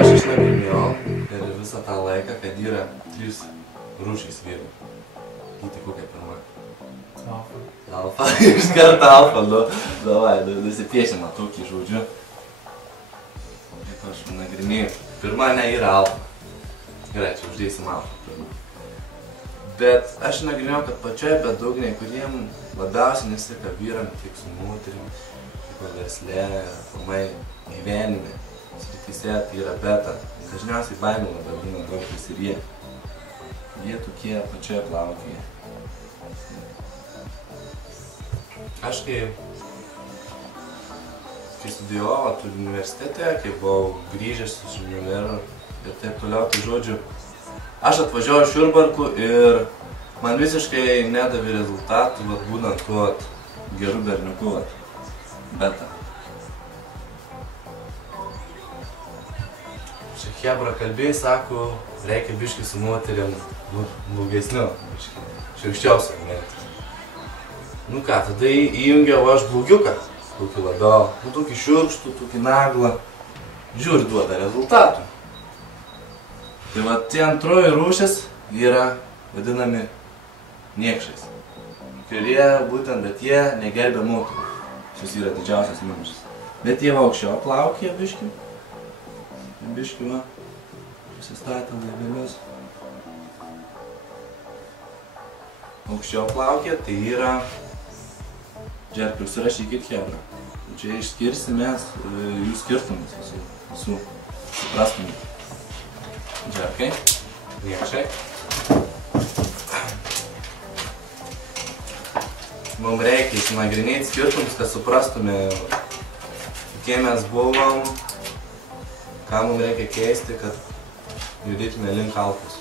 Aš išnagrinėjau per visą tą laiką, kad yra 3 rūšys vyrų. Gyti kokia pirma? Alfa. Alfa. Iš karto alfa, nu. Davai, nusipiešimą tokį žodžiu. Kaip aš nagrinėjau. Pirma ne yra alfa. Gerai, čia uždėsim alfa pirma. Bet aš nagrinėjau, kad pačioje bedugniai, kuriem labiausiai nesiseka vyram, tiek su moterim, tiek versle, aplamai gyvenime. Srityse tai yra beta. Dažniausiai baimė labiau būna daugtis ir jie. Jie tokie pačioje plaukėje. Aš kai studijavau universitete, kai buvau grįžęs iš universiteto ir taip toliau, tai žodžiu, aš atvažiavau iš Jurbarkų ir man visiškai nedavė rezultatų, būnant tuo geru berniuku, beta. Čia Hebra kalbėjai, sako, reikia biškį su moteriam blogesniu, biškį, šiaukščiausią mėtį. Nu ką, tada įjungiau aš blogiuką, tokį labiau, tokį šiurkštų, tokį naglą, žiūri duoda rezultatų. Tai va, tie antroji rūšis yra vadinami niekšais, kurie būtent, bet jie negerbia moterų. Šis yra didžiausias minusas. Bet jie aukščiau plaukė biškį. Biškį, va, pasistatė laivelius. Aukščiau plaukė, tai yra džerkai, užsirašykit Hebra. Čia išskirsimės jų skirtumus visų, suprastumėt. Džerkai, niekšai. Mums reikia išnagrinėti skirtumus, kad suprastume, kokie mes buvom, ką mums reikia keisti, kad judėtume link alfos.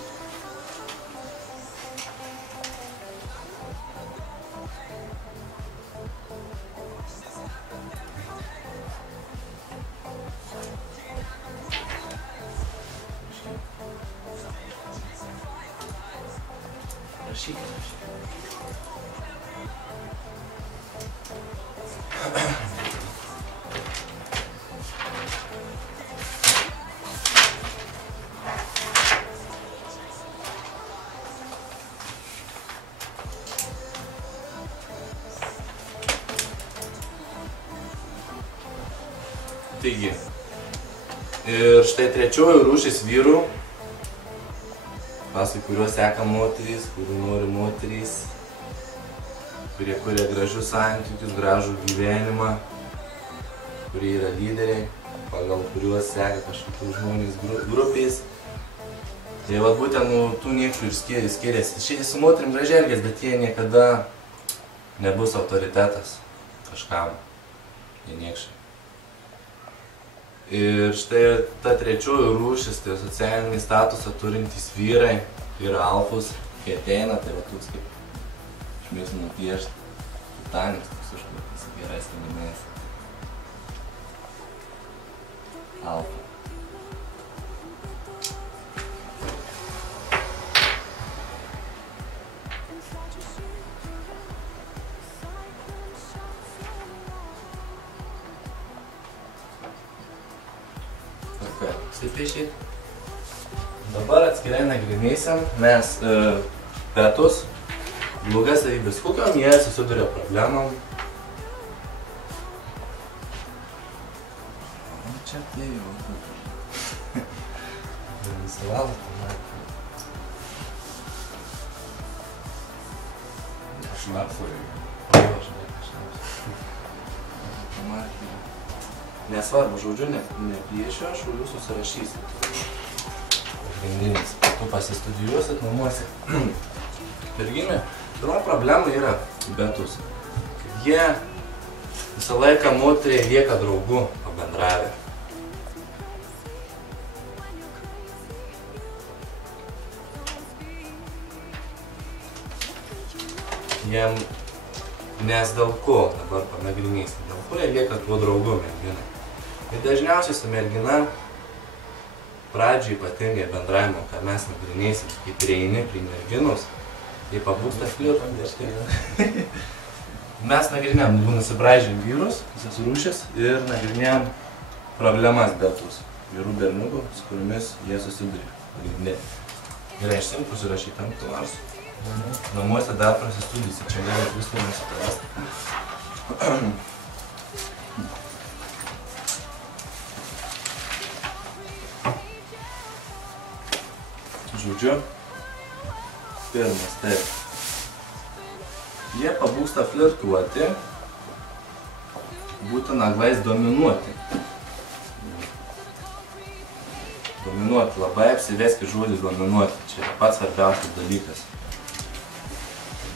Taigi, ir štai trečioji rūšis vyrų, paskui kuriuos seka moterys, kurių nori moterys, kurie kuria gražius santykius, gražų gyvenimą, kurie yra lyderiai, pagal kuriuos seka kažkokių žmonės grupės. Tai va būtent nuo tų niekšų ir skiriasi. Šiaip su moterim gražiai elgiasi, bet jie niekada nebus autoritetas kažkam, jie niekšai. Ir štai ta trečioji rūšis, tai socialinį statusą turintys vyrai, yra alfos, kai ateina, tai va toks kaip išmėsiu nupiešti, Titaniks, toks užklotas, gerai skambinės. Alfa. Dabar atskirai nagrinėsim mes betus, blogas savybės kokiom, jie susiduria problemom. Čia tai jau būtų. Nusivalų, pamatyti. Šnapsui. Pamatyti. Nesvarbu, žodžiu, nepiešiu, aš jūs susirašysit. Pagrindinis. Tu pasistudijuosit namuose. Pirginė, pirma problema yra betus. Jie visą laiką moteriai lieka draugų pabendravę. Jiem, nes dėl ko dabar panagrinėsim, dėl ko jie lieka tuo draugu merginai. Ir dažniausiai su mergina pradžiai ypatingai bendravimo, ką mes nagrinėsim, kai prieini prie merginos, tai pabūsta flirtas. Mes nagrinėjom, nusibraižėm vyrus, visas rūšis ir nagrinėjom problemas betus. Vyrų berniukų, su kuriamis jie susiduria. Pagrindinė. Gerai, išsim pasirašyti ant nors. Namuose dar prasistudysi, čia galit viską nesuprast. Žodžiu, pirmas, taip. Jie pabūsta flirtuoti, būtų naglais dominuoti. Dominuoti, labai apsiveskit žodį dominuoti, čia yra pats svarbiausias dalykas.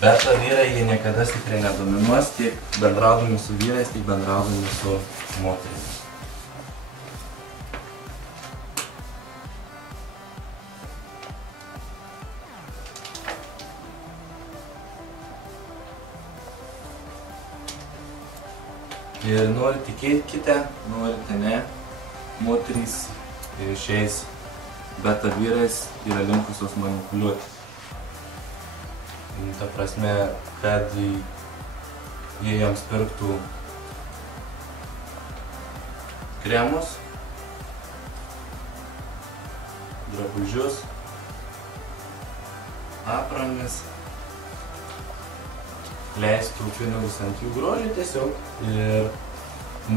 Bet vyrai jie niekada stipriai nedominuos, tiek bendraudami su vyrais, tiek bendraudami su moterimis. Ir nori tikėkite, norite ne, moterys šiais beta vyrais yra linkusios manipuliuoti. Ta prasme, kad jie jiems pirktų kremus, drabužius, aprangas, leistų pinigus ant jų grožį tiesiog. Ir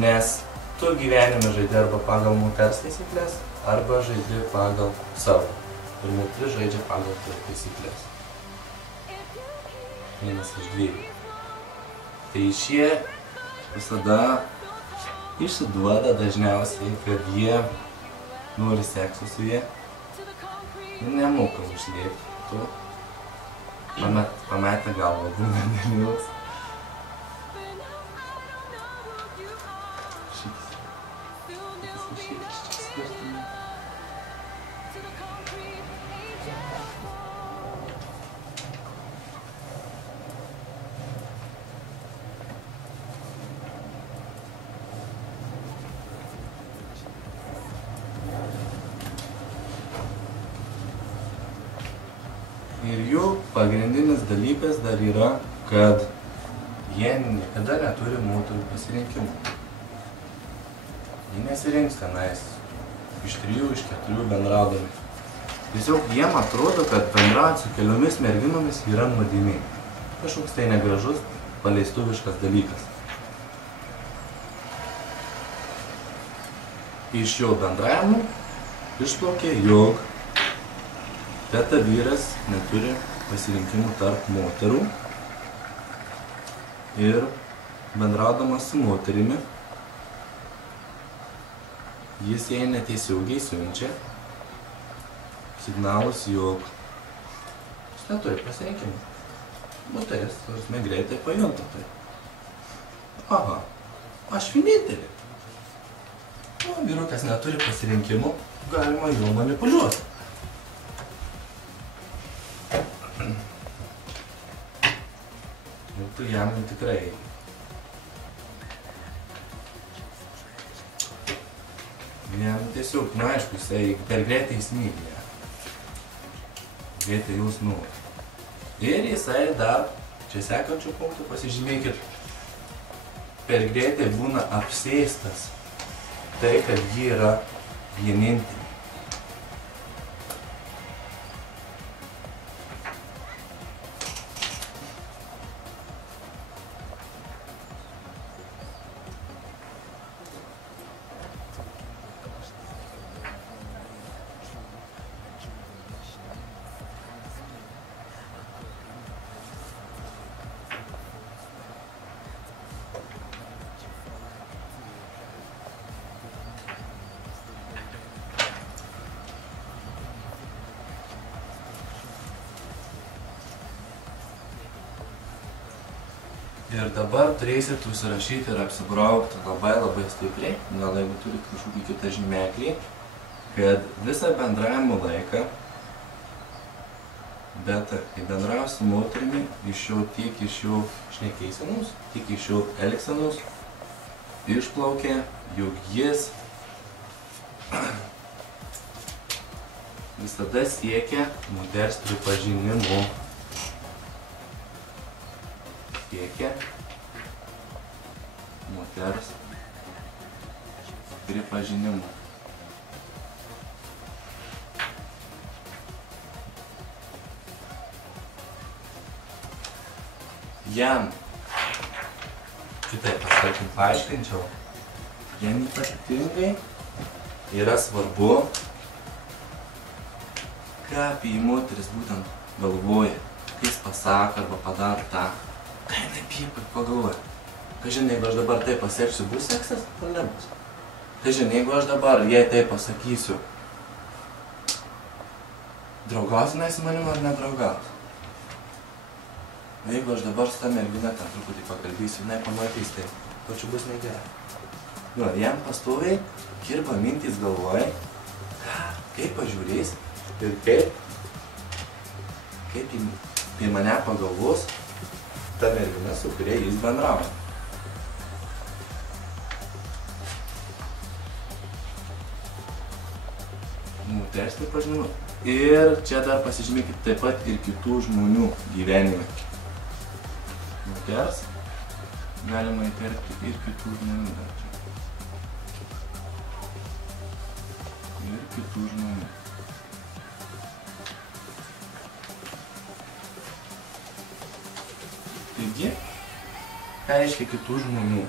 nes tu gyvenime žaidi arba pagal moters taisyklės, arba žaidi pagal savo. Ir moteris žaidžia pagal taisyklės. Vienas iš dviejų. Tai šie visada išsiduoda dažniausiai, kad jie nori sekso su jie ir nemoka užliepti tu. Pametę galvą būna dėliaus. Ir jų pagrindinis dalykas dar yra, kad jie niekada neturi moterų pasirinkimų. Jie nesirinks tenais iš 3, iš 4 bendraudami. Tiesiog jiem atrodo, kad bendrauti su keliomis merginomis yra nuodėmė. Kažkoks tai negražus, paleistuviškas dalykas. Iš jo bendravimų išplaukė, jog beta vyras neturi pasirinkimų tarp moterų ir bendraudamas su moterimi, jis jai netiesiogiai siunčia signalus, jog jis neturi pasirinkimų. Moteris, tarsi greitai pajunta tai. Aha, aš vienintelė. O vyrukas neturi pasirinkimų, galima juo manipuliuoti. Ir tu jam tikrai jam tiesiog, na aišku, jisai per greitai įsmygia. Greitai jūs nori. Ir jisai dar, čia sekančių punktų pasižymėkit, per greitai būna apsėstas tai, kad ji yra vienintelė. Ir dabar turėsit užsirašyti ir apsibraukti labai stipriai, gal jeigu turit kažkokį kitą žymeklį, kad visą bendravimo laiką, bet kai bendrauja su moterimi, tiek iš jo šnekeisenos, tiek iš jo elgsenos, išplaukia, jog jis visada siekia moters pripažinimo. Siekia moters pripažinimo. Jam, kitaip tarkim paaiškinčiau, jam ypatingai yra svarbu, ką apie jį moteris būtent galvoja, kai jis pasako arba padaro tą, ką jinai apie jį pagalvoja. Kažin, jeigu aš dabar taip pasieksiu, bus seksas ar nebus? Kažin, jeigu aš dabar jai taip pasakysiu, draugausi jinai su manim ar nedraugausi? Jeigu aš dabar su ta mergina ten truputį pakalbėsiu, jinai pamatys, tai pačiu bus negerai. Nu, jam pastoviai kirba mintys galvoj, kaip pažiūrės ir kaip į mane pagalvos ta mergina, su kuria jis bendrauja. Moters pripažinimu. Ir čia dar pasižymėkit taip pat ir kitų žmonių gyvenime. Moters galima įterpti ir kitų žmonių dar čia. Ir kitų žmonių. Taigi, ką reiškia kitų žmonių?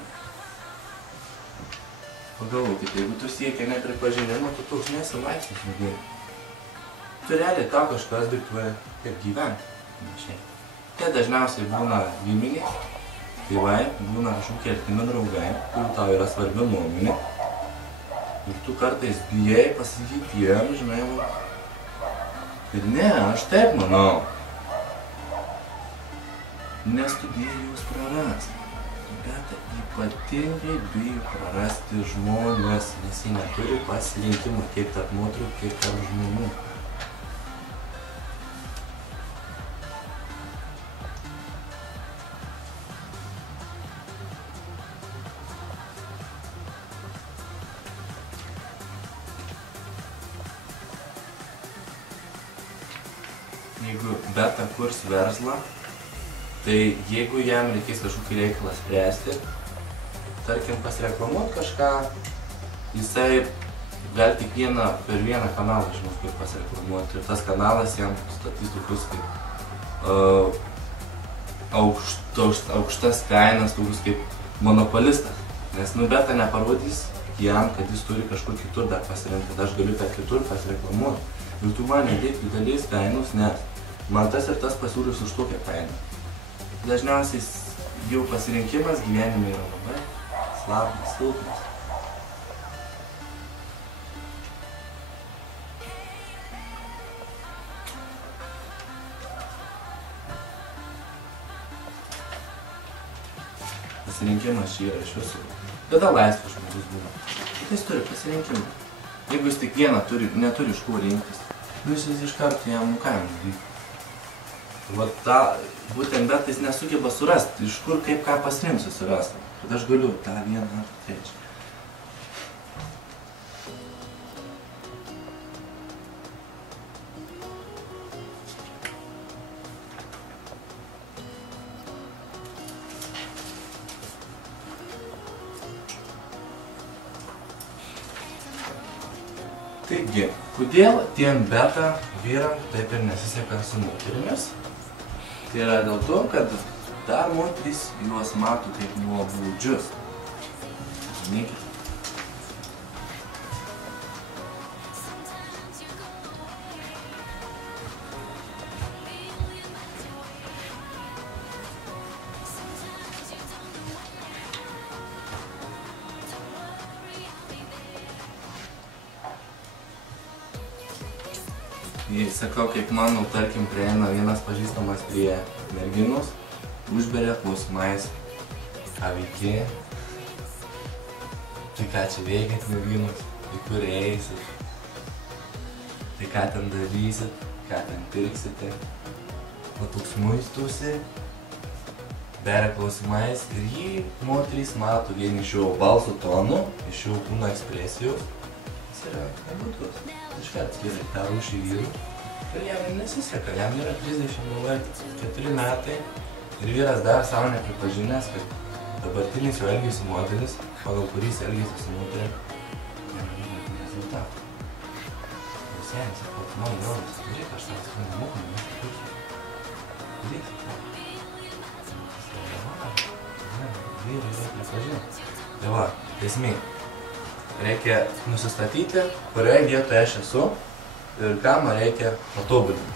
Pagalvokite, jeigu tu siekia nepripažinimo, tu toks nesilaipsnis žmogui. Tu realiai tau kažkas diktuoja, kaip gyventi. Tai dažniausiai būna giminės, tėvai, būna kažkokie artimi draugai, kurių tau yra svarbi nuomonė. Ir tu kartais bijai pasakyti jiem, žinai, kad ne, aš taip manau. Nes tu bijai jūs prarasti. Bet ypatingai bijo prarasti žmonės, nes jie neturi pasirinkimo tiek tarp moterų, tiek tarp žmonių. Jeigu beta kurs verslą, tai jeigu jam reikės kažkokį reikalą spręsti, tarkim pasireklamuoti kažką, jisai gali tik per vieną kanalą žinot, kaip pasireklamuoti. Ir tas kanalas jam statys tokius kaip aukštas kainas, tokius kaip monopolistas. Nes beta neparodys jam, kad jis turi kažkur kitur dar pasirinkti, kad aš galiu per kitur pasireklamuoti. Ir tu man nedėk didelės kainos, nes man tas ir tas pasiūlys už tokią kainą. Dažniausiai jau pasirinkimas gyvenime yra labai slabas, silpnas. Pasirinkimas čia yra iš visų. Kada laisvas žmogus būna? Jis turi pasirinkimą. Jeigu jis tik vieną neturi iš ko rinktis, jis iš karto jam kainą daryti. Būtent bet jis nesugeba surasti, iš kur kaip ką pasirinkt susirasti. Kad aš galiu tą vieną ar trečią. Taigi, kodėl tiem beta vyram taip ir nesiseka su moterimis? Tai yra dėl to, kad dar moterys juos mato kaip nuobodžius. Žinykit. Sakau, kaip mano, tarkim, prieina vienas pažįstamas prie merginos, užberia klausimais, ką veikė, tai ką čia veikėt merginos, į kur eisit, tai ką ten darysit, ką ten pirksite, o toks muistusi, beria klausimais ir jį moterys mato vien iš jo balso tonų, iš jo kūno ekspresijos, jis yra nebūtus. Iškart skiria tą rūšį vyrų. Ir jam nesiseka, jam yra 34 metai. Ir vyras dar savo nepripažinęs, kad dabartinis jo elgesio modelis, pagal kurį jis elgėsi su moterim, jam yra rezultatų. Ir senis, sako, man draugas, žiūrėk, aš tau sakau, nemokam, aš kursiu. Daryk, vyrai yra pripažinęs. Tai va, esmė. Reikia nusistatyti, kurioje vietoje aš esu ir ką man reikia patobulinti.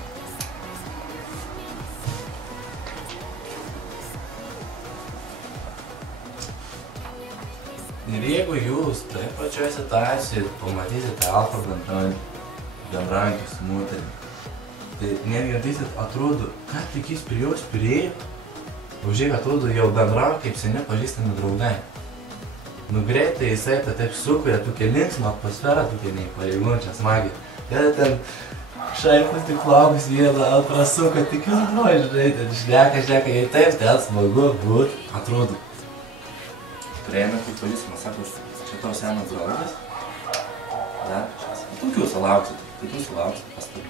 Ir jeigu jūs tai pačioje situacijoje pamatysite alfą bendraujantį su moterimi, tai negirdėsit, atrodo, ką tik jis prie jos priėjo, o žiūrėk, atrodo, jau bendrauja kaip seni pažįstami draugai. Nu greitai jisai tą taip sukuria tokią linksmą atmosferą, tokią neįpareigončią smagiai. Ir ten šaipus tik plaukus vieną, antrą suka, tik žinai, ten šneka, jei taip, ten smagu būt, atrodo. Prieina kaip pažįstamas, sako, čia tau senas draugas. Dar kažkas. Tokių sulauksit, pastabį.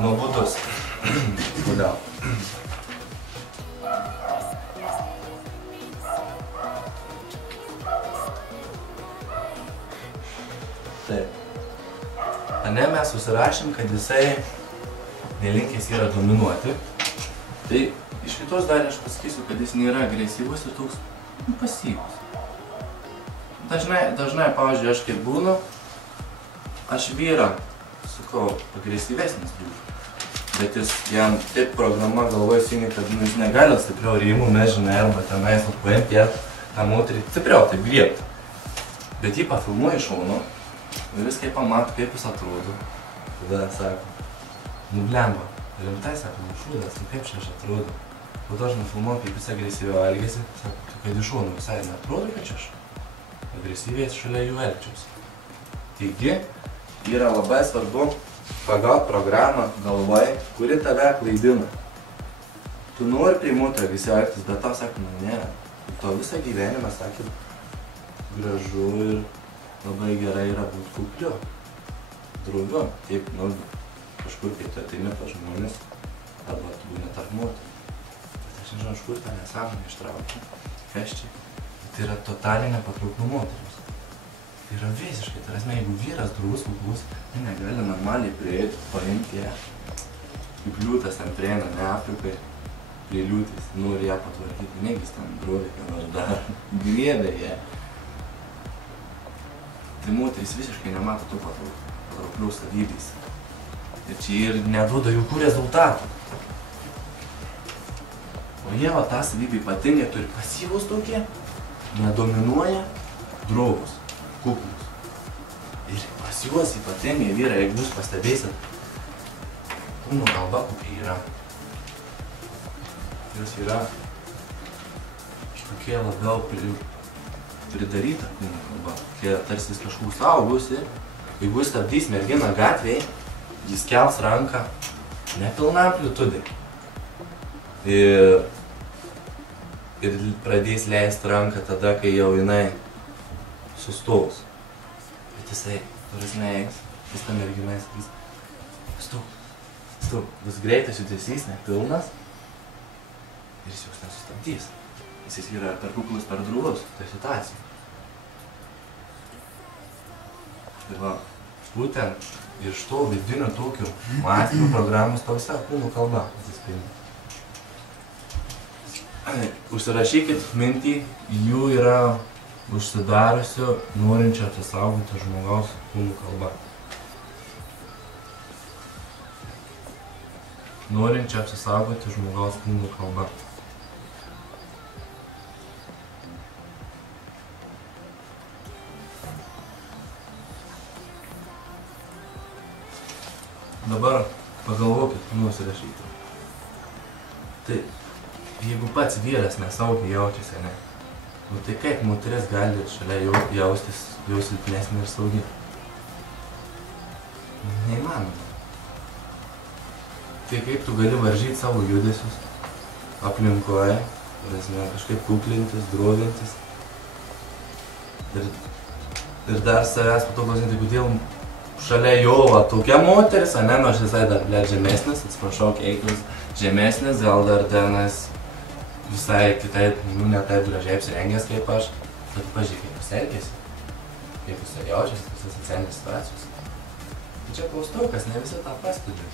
Nuobodus. Kodėl? Taip. Ane mes susirašėm, kad jisai nelinkęs yra dominuoti. Tai iš kitos dalį aš pasakysiu, kad jis nėra agresyvus ir toks pasyvus. Dažnai, pavyzdžiui, aš kaip būnu, aš vyrą, sakau, agresyvesnis būtų. Bet jam taip programa galvoja įsijungia, kad jis negali stipriau rymų, mes žinai, arba tenais paimti ją tą moterį stipriau, taip griebti. Bet jį pafilmuoja iš šono ir vis kaip pamato, kaip jis atrodo. Tada sako, nu blemba, rimtai sako, nu šūdas, nu kaip čia aš atrodo. Po to aš nufilmuoju, kaip jis agresyviau elgėsi, sako, kad iš šono visai neatrodo, kad čia aš agresyviai šalia jų elgčiausi. Taigi, yra labai svarbu pagauti programą galvoje, kuri tave klaidina. Tu nori prie moterį visi elgtis, bet tau sako, nu ne. To visą gyvenimą, sakė, gražu ir labai gerai yra būti kukliu. Draugu, taip, nu, kažkur kai tu ateini pas žmonės, arba tu būni tarp moterų. Bet aš nežinau, iš kur tą nesąmonę ištraukti. Kas čia? Tai yra totalinė patrauklu moterims. Tai yra visiškai, tai yra, jeigu vyras draugus kuklus, tai negali normaliai prieiti, paimti ją. Kaip liūtas ten prieina, ne Afrikai, prie liūtis, nori ją patvarkyti, negis ten broliai, ką nors dar, griebė ją. Tai moteris visiškai nemato tų patrauklių savybės. Ir čia ir neduoda jokių rezultatų. O jie va tą savybę ypatingai turi pasyvus tokie, nedominuoja draugus, kuklus. Ir pas juos ypatingai vyrai, jeigu jūs pastebėsit, kūno kalba kokia yra. Jos yra kažkokie labiau pridaryta kūno kalba. Kai tarsi kažkų saugusi, jeigu jis stabdys merginą gatvėje, jis kels ranką nepilna amplitudė. Ir pradės leisti ranką tada, kai jau jinai sustos. Bet jisai, neįs, jis tą merginą sakys, stuk, bus greitas judesys, nepilnas, ir jis jūs nesustabdys. Jis yra per kuklus, per draugus, tai situacija. Ir va, būtent iš to vidinio tokių mąstymo programos tau savo kūno kalba atsispindi. Užsirašykit mintį, jų yra užsidariusio, norinčio apsisaugoti žmogaus kūno kalba. Norinčio apsisaugoti žmogaus kūno kalba. Dabar pagalvokit, užsirašykit. Tai, jeigu pats vyras nesaugiai jaučiasi, ne? Nu tai kaip moteris gali šalia jaustis jau silpnesnė ir saugi? Neįmanoma. Tai kaip tu gali varžyti savo judesius aplinkoje, kažkaip kuklintis, drovintis. Ir dar savęs po to klausinti, kodėl šalia jo tokia moteris, ane, nors visai dar žemesnis, atsiprašau, keikus žemesnis, gal dar tenas visai kitaip, ne taip gražiai apsirengęs kaip aš, bet pažiūrėk, kaip jis elgėsi, kaip jis jaučiasi, visas socialinės situacijos. Čia klaustukas, ne visi tą pastebi.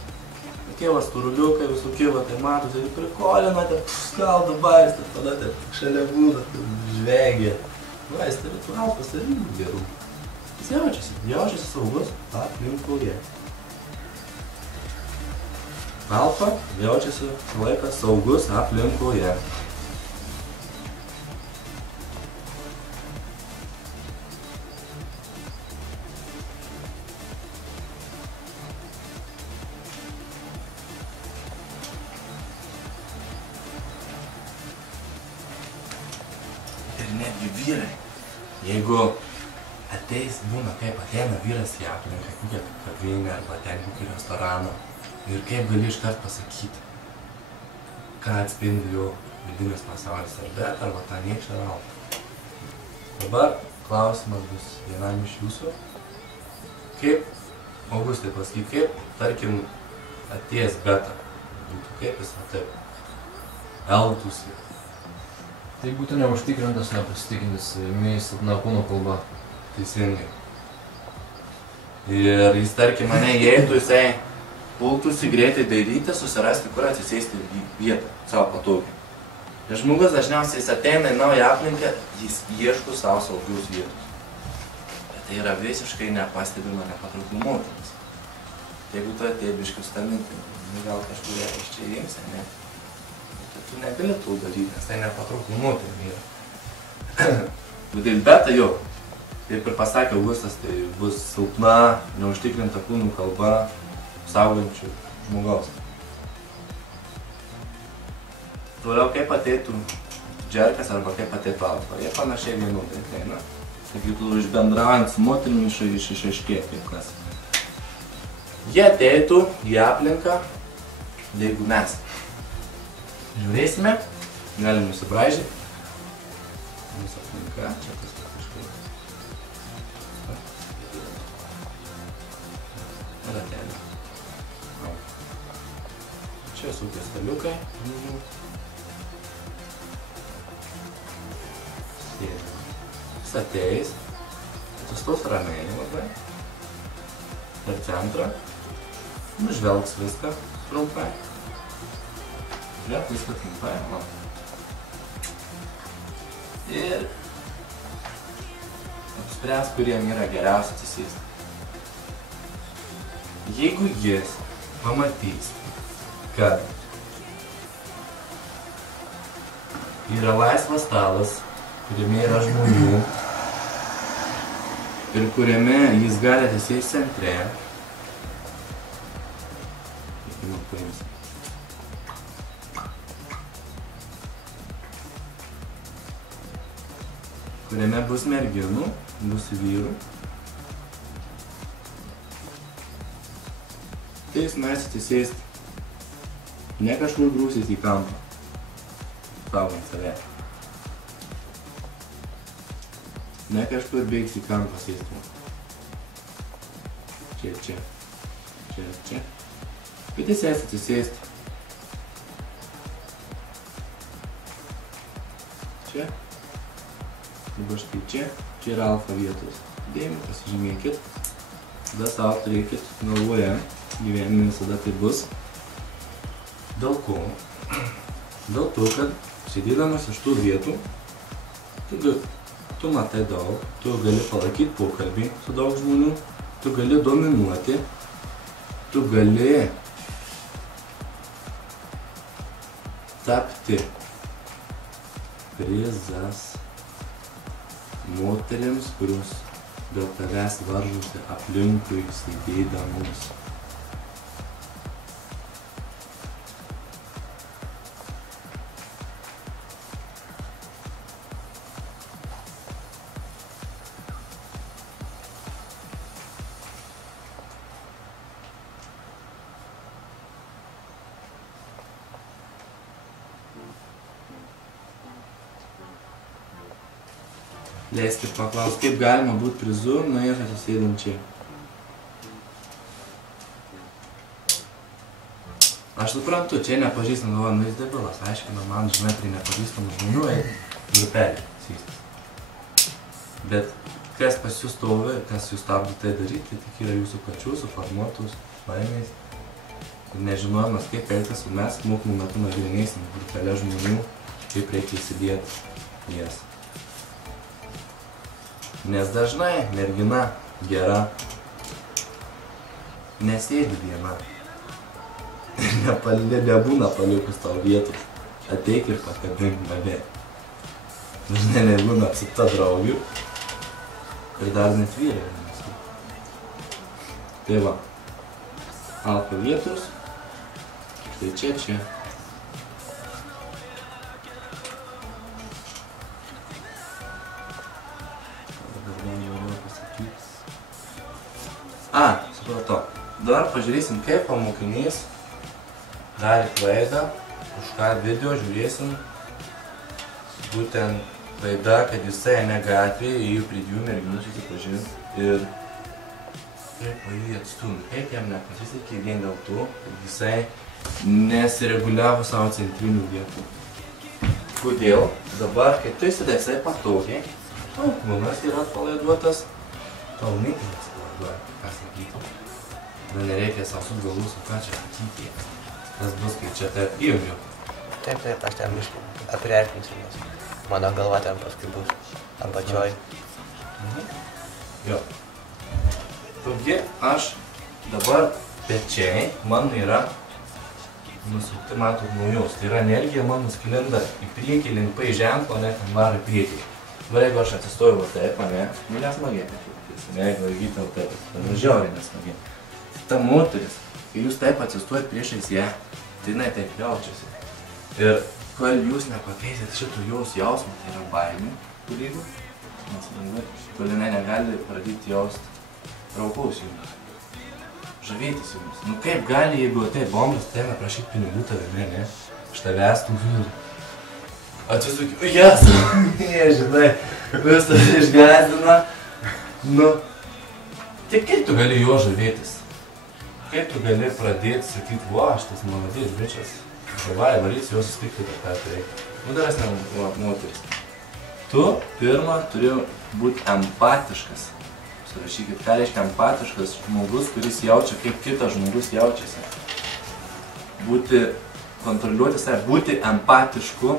Tėvas turuliukai, visokie, tai matote, ir prikolinote, skaldo baistą, tada šalia būna, žvegė. Jis turi tų alfos savybių gerų. Jis jaučiasi saugus aplinkoje. Alfa jaučiasi laikas saugus aplinkoje. Ir netgi vyrai, jeigu ateis, būna kaip ateina vyras į aplinką, kokią kavinę arba ten kokį restoraną, ir kaip gali iškart pasakyti, ką atspindi jo vidinis pasaulis ar bet, arba tą niekšą ar alfą. Dabar klausimas bus vienam iš jūsų, kaip, Augustai pasakyk, kaip, tarkim, atėjęs beta būtų, kaip jis taip elgtųsi. Tai būtų neužtikrintas, nepasitikintis, silpna kūno kalba. Teisingai. Ir jis, tarkim, mane įeitų, jisai pultųsi greitai dairyti, susirasti, kur atsisėsti vietą, savo patogiai. Ir žmogus dažniausiai jis ateina į naują aplinką, jis ieško savo saugius vietos. Bet tai yra visiškai nepastebima, nepatrauklių moteris. Jeigu tu atėjai biškiu staminti, gal kažkur iš čia įimsi, ne? Tu negali to daryti, nes tai nepatrauklių moterim yra. Bet ir beta jau, kaip ir pasakė Augustas, tai bus silpna, neužtikrinta kūnų kalba, saugančių žmogaus. Toliau kaip ateitų džerkas arba kaip ateitų alfa, jie panašiai vienodai ateina. Taigi tu išbendraujant su moterimi išaiškėja kaip kas. Jie ateitų į aplinką, jeigu mes žiūrėsime, galim nusibraižyti. Mūsų aplinka, čia tas kažkaip. Ratelė. Čia sūkės staliukai. Sėdė. Jis ateis, atsistos ramiai labai. Per centrą. Nužvelgs viską trumpai. Žiūrėk, viską trumpai, man. Ir apspręs, kuriem yra geriausia atsisėsti. Jeigu jis pamatys, kad yra laisvas stalas, kuriame yra žmonių ir kuriame jis gali atsisėsti centre, kuriame bus merginų, bus vyrų. Tai jis norės atsisėsti ne kažkur grūsis į kampą, saugant save. Ne kažkur bėgs į kampą sėsti. Čia. Bet jis atsisėsti. Čia. Dabar štai čia yra alfa vietos. Dėmė, pasižymėkit. Tada savo turėkit galvoje, gyvenime visada tai bus. Dėl ko? Dėl to, kad sėdėdamas iš tų vietų, tu matai daug, tu gali palaikyti pokalbį su daug žmonių, tu gali dominuoti, tu gali tapti prizas moterims, kurios dėl tavęs varžosi aplinkui sėdėdamos. Leiskit paklaus, kaip galima būti prizu, nuėjus atsisėdant čia. Aš suprantu, čia nepažįstam, galvoju, nu jis debilas, aiškina man, žinai, prie nepažįstamų žmonių grupelį sėstis. Bet kas pas jūs stovi, kas jūs stabdo tai daryti, tai tik yra jūsų pačių suformuotus baimės. Ir nežinojimas, kaip elgtis, ir mes mokymų metu nagrinėsim grupelę žmonių, kaip reikia įsidėti jas. Nes dažnai mergina gera nesėdi viena. Nebūna palikus tau vietos. Ateik ir pakabink mane. Dažnai nebūna apsupta draugių. Ir dar net vyrai. Tai va. Alfa vietos. Tai čia. Supratau. Dabar pažiūrėsim, kaip pamokinys gali klaidą, už ką video žiūrėsim. Būtent klaida, kad jisai ne gatvėje, įjų prie dviejų merginų susipažinti ir kaip jį atstumti, kaip jam nepasisekė vien dėl to, kad jisai nesireguliavo savo centrinių vietų. Kodėl? Dabar, kai tu įsidėsai patogiai, kūnas yra atpalaiduotas, tau mintis atpalaiduoja, ką sakyti. Na, nereikia savo sut galvus, o ką čia sakyti. Tas bus, kai čia taip įjungiu. Taip, aš ten biškai apriartinsiu, nes mano galva ten paskui bus apačioj. Jo. Taigi, aš dabar pečiai, mano yra nusukti, matot, naujus. Tai yra energija, mano sklinda į priekį, link P ženklo, ne, ten varo į priekį. Dabar jeigu aš atsistoju va taip, ne, nu nesmagiai, jeigu laikyti taip, tai žiauriai nesmagiai. Ta moteris, kai jūs taip atsistojat priešais ją, tai jinai taip jaučiasi. Ir kol jūs nepakeisit šitų jos jausmų, tai yra baimė, kūrybų, kol jinai negali pradėti jausti traukaus jums, žavėtis jums. Nu kaip gali, jeigu taip bombas ateina prašyti pinigų tavimi, ne? Iš tavęs tų vyrų. Atsisukiu, jas, žinai, visą išgąsdina. Nu, tai kaip tu gali jo žavėtis? Kaip tu gali pradėti sakyti, va, šitas maladės bičias, žavai, varys, jos sustikti tą ką tai reikia. Nu, daresnė moteris. Tu pirmą turi būti empatiškas. Surašykit, ką reiškia empatiškas žmogus, kuris jaučia, kaip kitas žmogus jaučiasi. Būti, kontroliuoti save, būti empatišku.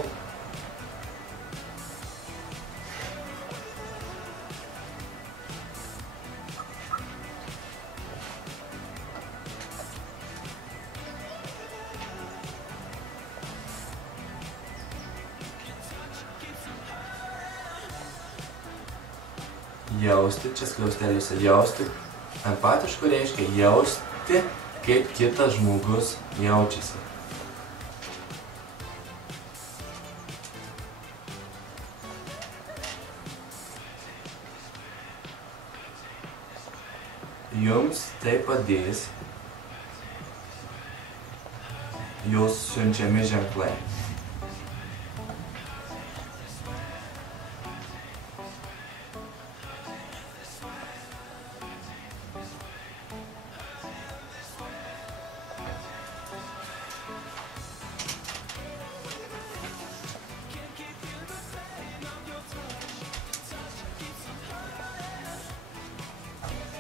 Jausti, čia skliausteliuose jausti. Empatišku reiškia jausti, kaip kitas žmogus jaučiasi. Jums tai padės jos siunčiami ženklai.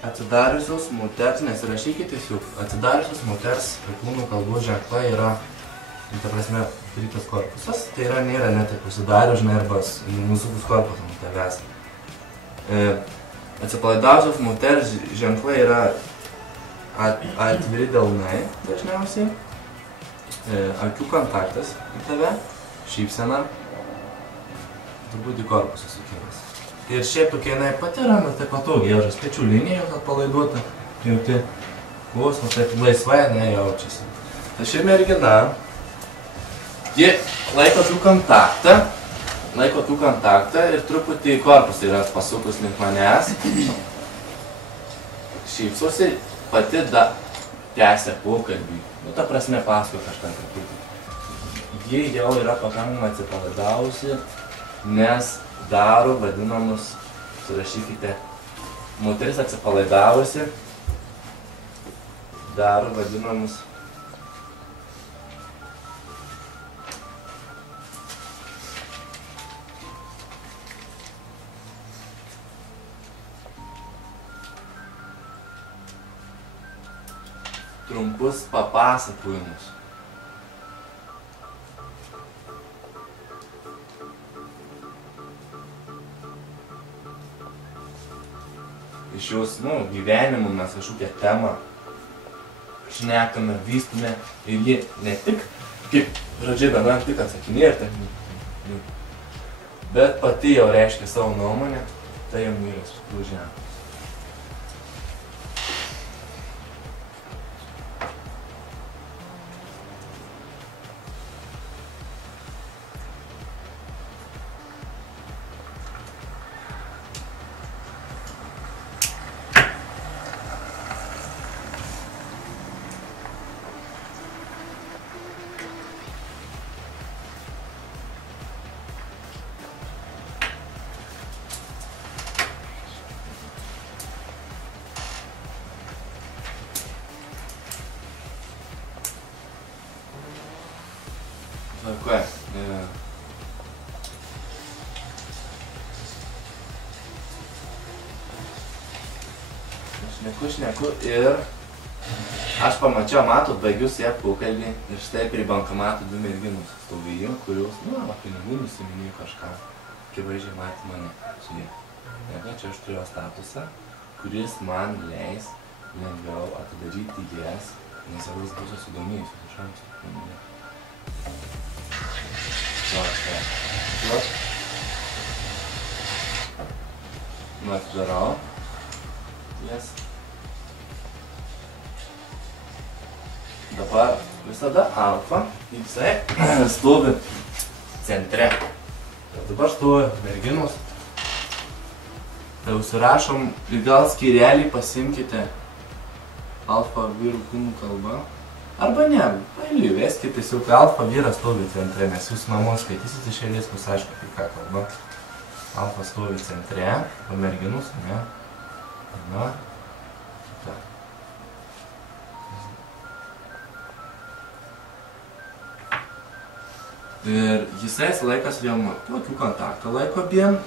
Atsidariusios moters, nesirašykit tiesiog, atsidariusios moters kūnų kalbos ženklai yra, ta prasme, padarytas korpusas, tai yra nėra net taip užsidarius, žinai, arba nusukus korpusą nuo tavęs. Atsipalaidavusios moters ženklai yra atviri delnai, dažniausiai, akių kontaktas į tave, šypsena, turbūt į korpusą sukimas. Ir šiaip tokia jinai pati yra, tai patogiai jaučiasi, pečių linija jos atpalaiduota, jauti, vos, taip laisvai nejaučiasi. Tai ši mergina, ji laiko tų kontaktą ir truputį korpusą yra pasukus link manęs. Šypsosi, pati tęsia pokalbį, nu ta prasme pasakoja kažką truputį. Ji jau yra pakankamai atsipalaidavusi, nes daro vadinamus Užsirašykite. Moteris atsipalaidavusi daro vadinamus trumpus papasakojimus. Iš jos, gyvenimų mes kažkokią temą šnekame, vystume ir ji ne tik, kaip žodžiai vienam tik atsakinėja, bet pati jau reiškia savo nuomonę, tai jau yra stiprus ženklas. Tvarkoje. Šneku ir aš pamačiau, matot, baigiu su ją pokalbį ir štai prie bankomatų 2 merginos stovėjo, kurios, pinigų nusiminėjo kažką, akivaizdžiai matė mane su jie. Nega, čia aš turiu statusą, kuris man leis lengviau atidaryti jas, nes jau vis būsiu sudomėjusiu iš anksto. Atidarau jas. Dabar visada alfa, jisai stovi centre. Dabar stovi merginos. Tai užsirašom, gal skyrelį pasimkite alfa vyrų kūnų kalbą. Arba ne, pailiui veskite, tiesiog alfa vyras stovi centre, nes jūs mamos skaitysit iš eilės, bus aišku, apie ką kalba. Alfa stovi centre, o merginus, ne? Na, šitą. Ir jisai laikas jom tokių kontaktą laiko abiem,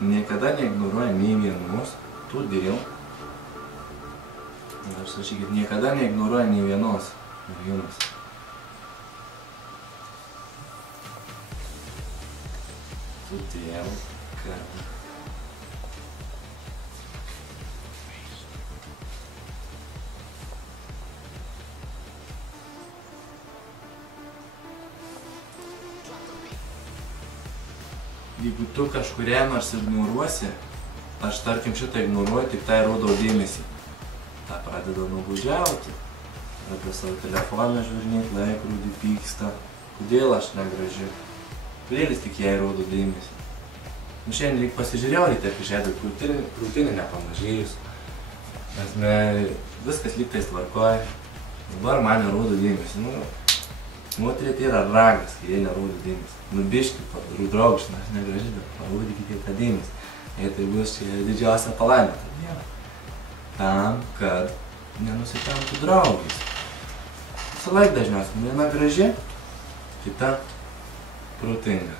niekada neignoruoja nei vienos, todėl, aš sašykit, niekada neignoruoja nei vienos merginos. Todėl, kad jeigu tu kažkuria nors ignoruosi, aš tarkim šitą ignoruoju, tik tai rodau dėmesį. Ta pradeda nubaudžiauti, pradeda savo telefoną žiūrinėti, laikrodį pyksta. Kodėl aš negraži? Kodėl jis tik jai rodo dėmesį? Šiandien reikia pasižiūrėjau, reikia apižėdų krūtinį nepamažėjus. Nes viskas lygtais tvarkoja. Dabar man nerodo dėmesį. Moterė tai yra ragas, kai jie nerodo dėmesį. Biškit, draugština, aš negraži, bet parodykite tą dėmesį. Jei tai bus čia didžiausia palaimė tą dieną. Tam, kad nenusitemptų draugais. Visąlaik dažniausiai viena graži, kita protinga.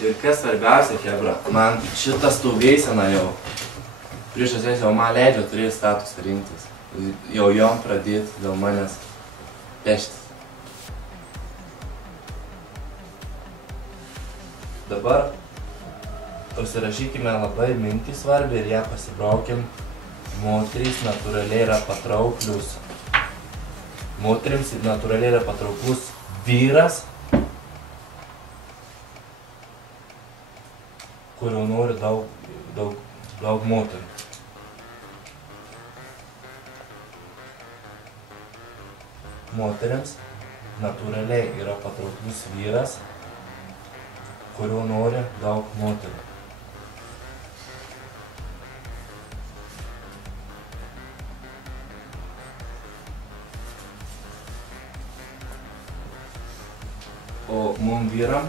Ir kas svarbiausia, chebra, man šitą stovėseną jau prieš jau man leidžia turėti statusą rinktis. Jau jom pradėti dėl manęs peštis. Dabar užsirašykime labai mintį svarbią ir ją pasibraukim. Moterys natūraliai yra patrauklius. Moterims natūraliai yra patrauklus vyras, kurio nori daug moterų. Moterims natūraliai yra patrauklus vyras, kurio nori daug moterų. O mum vyram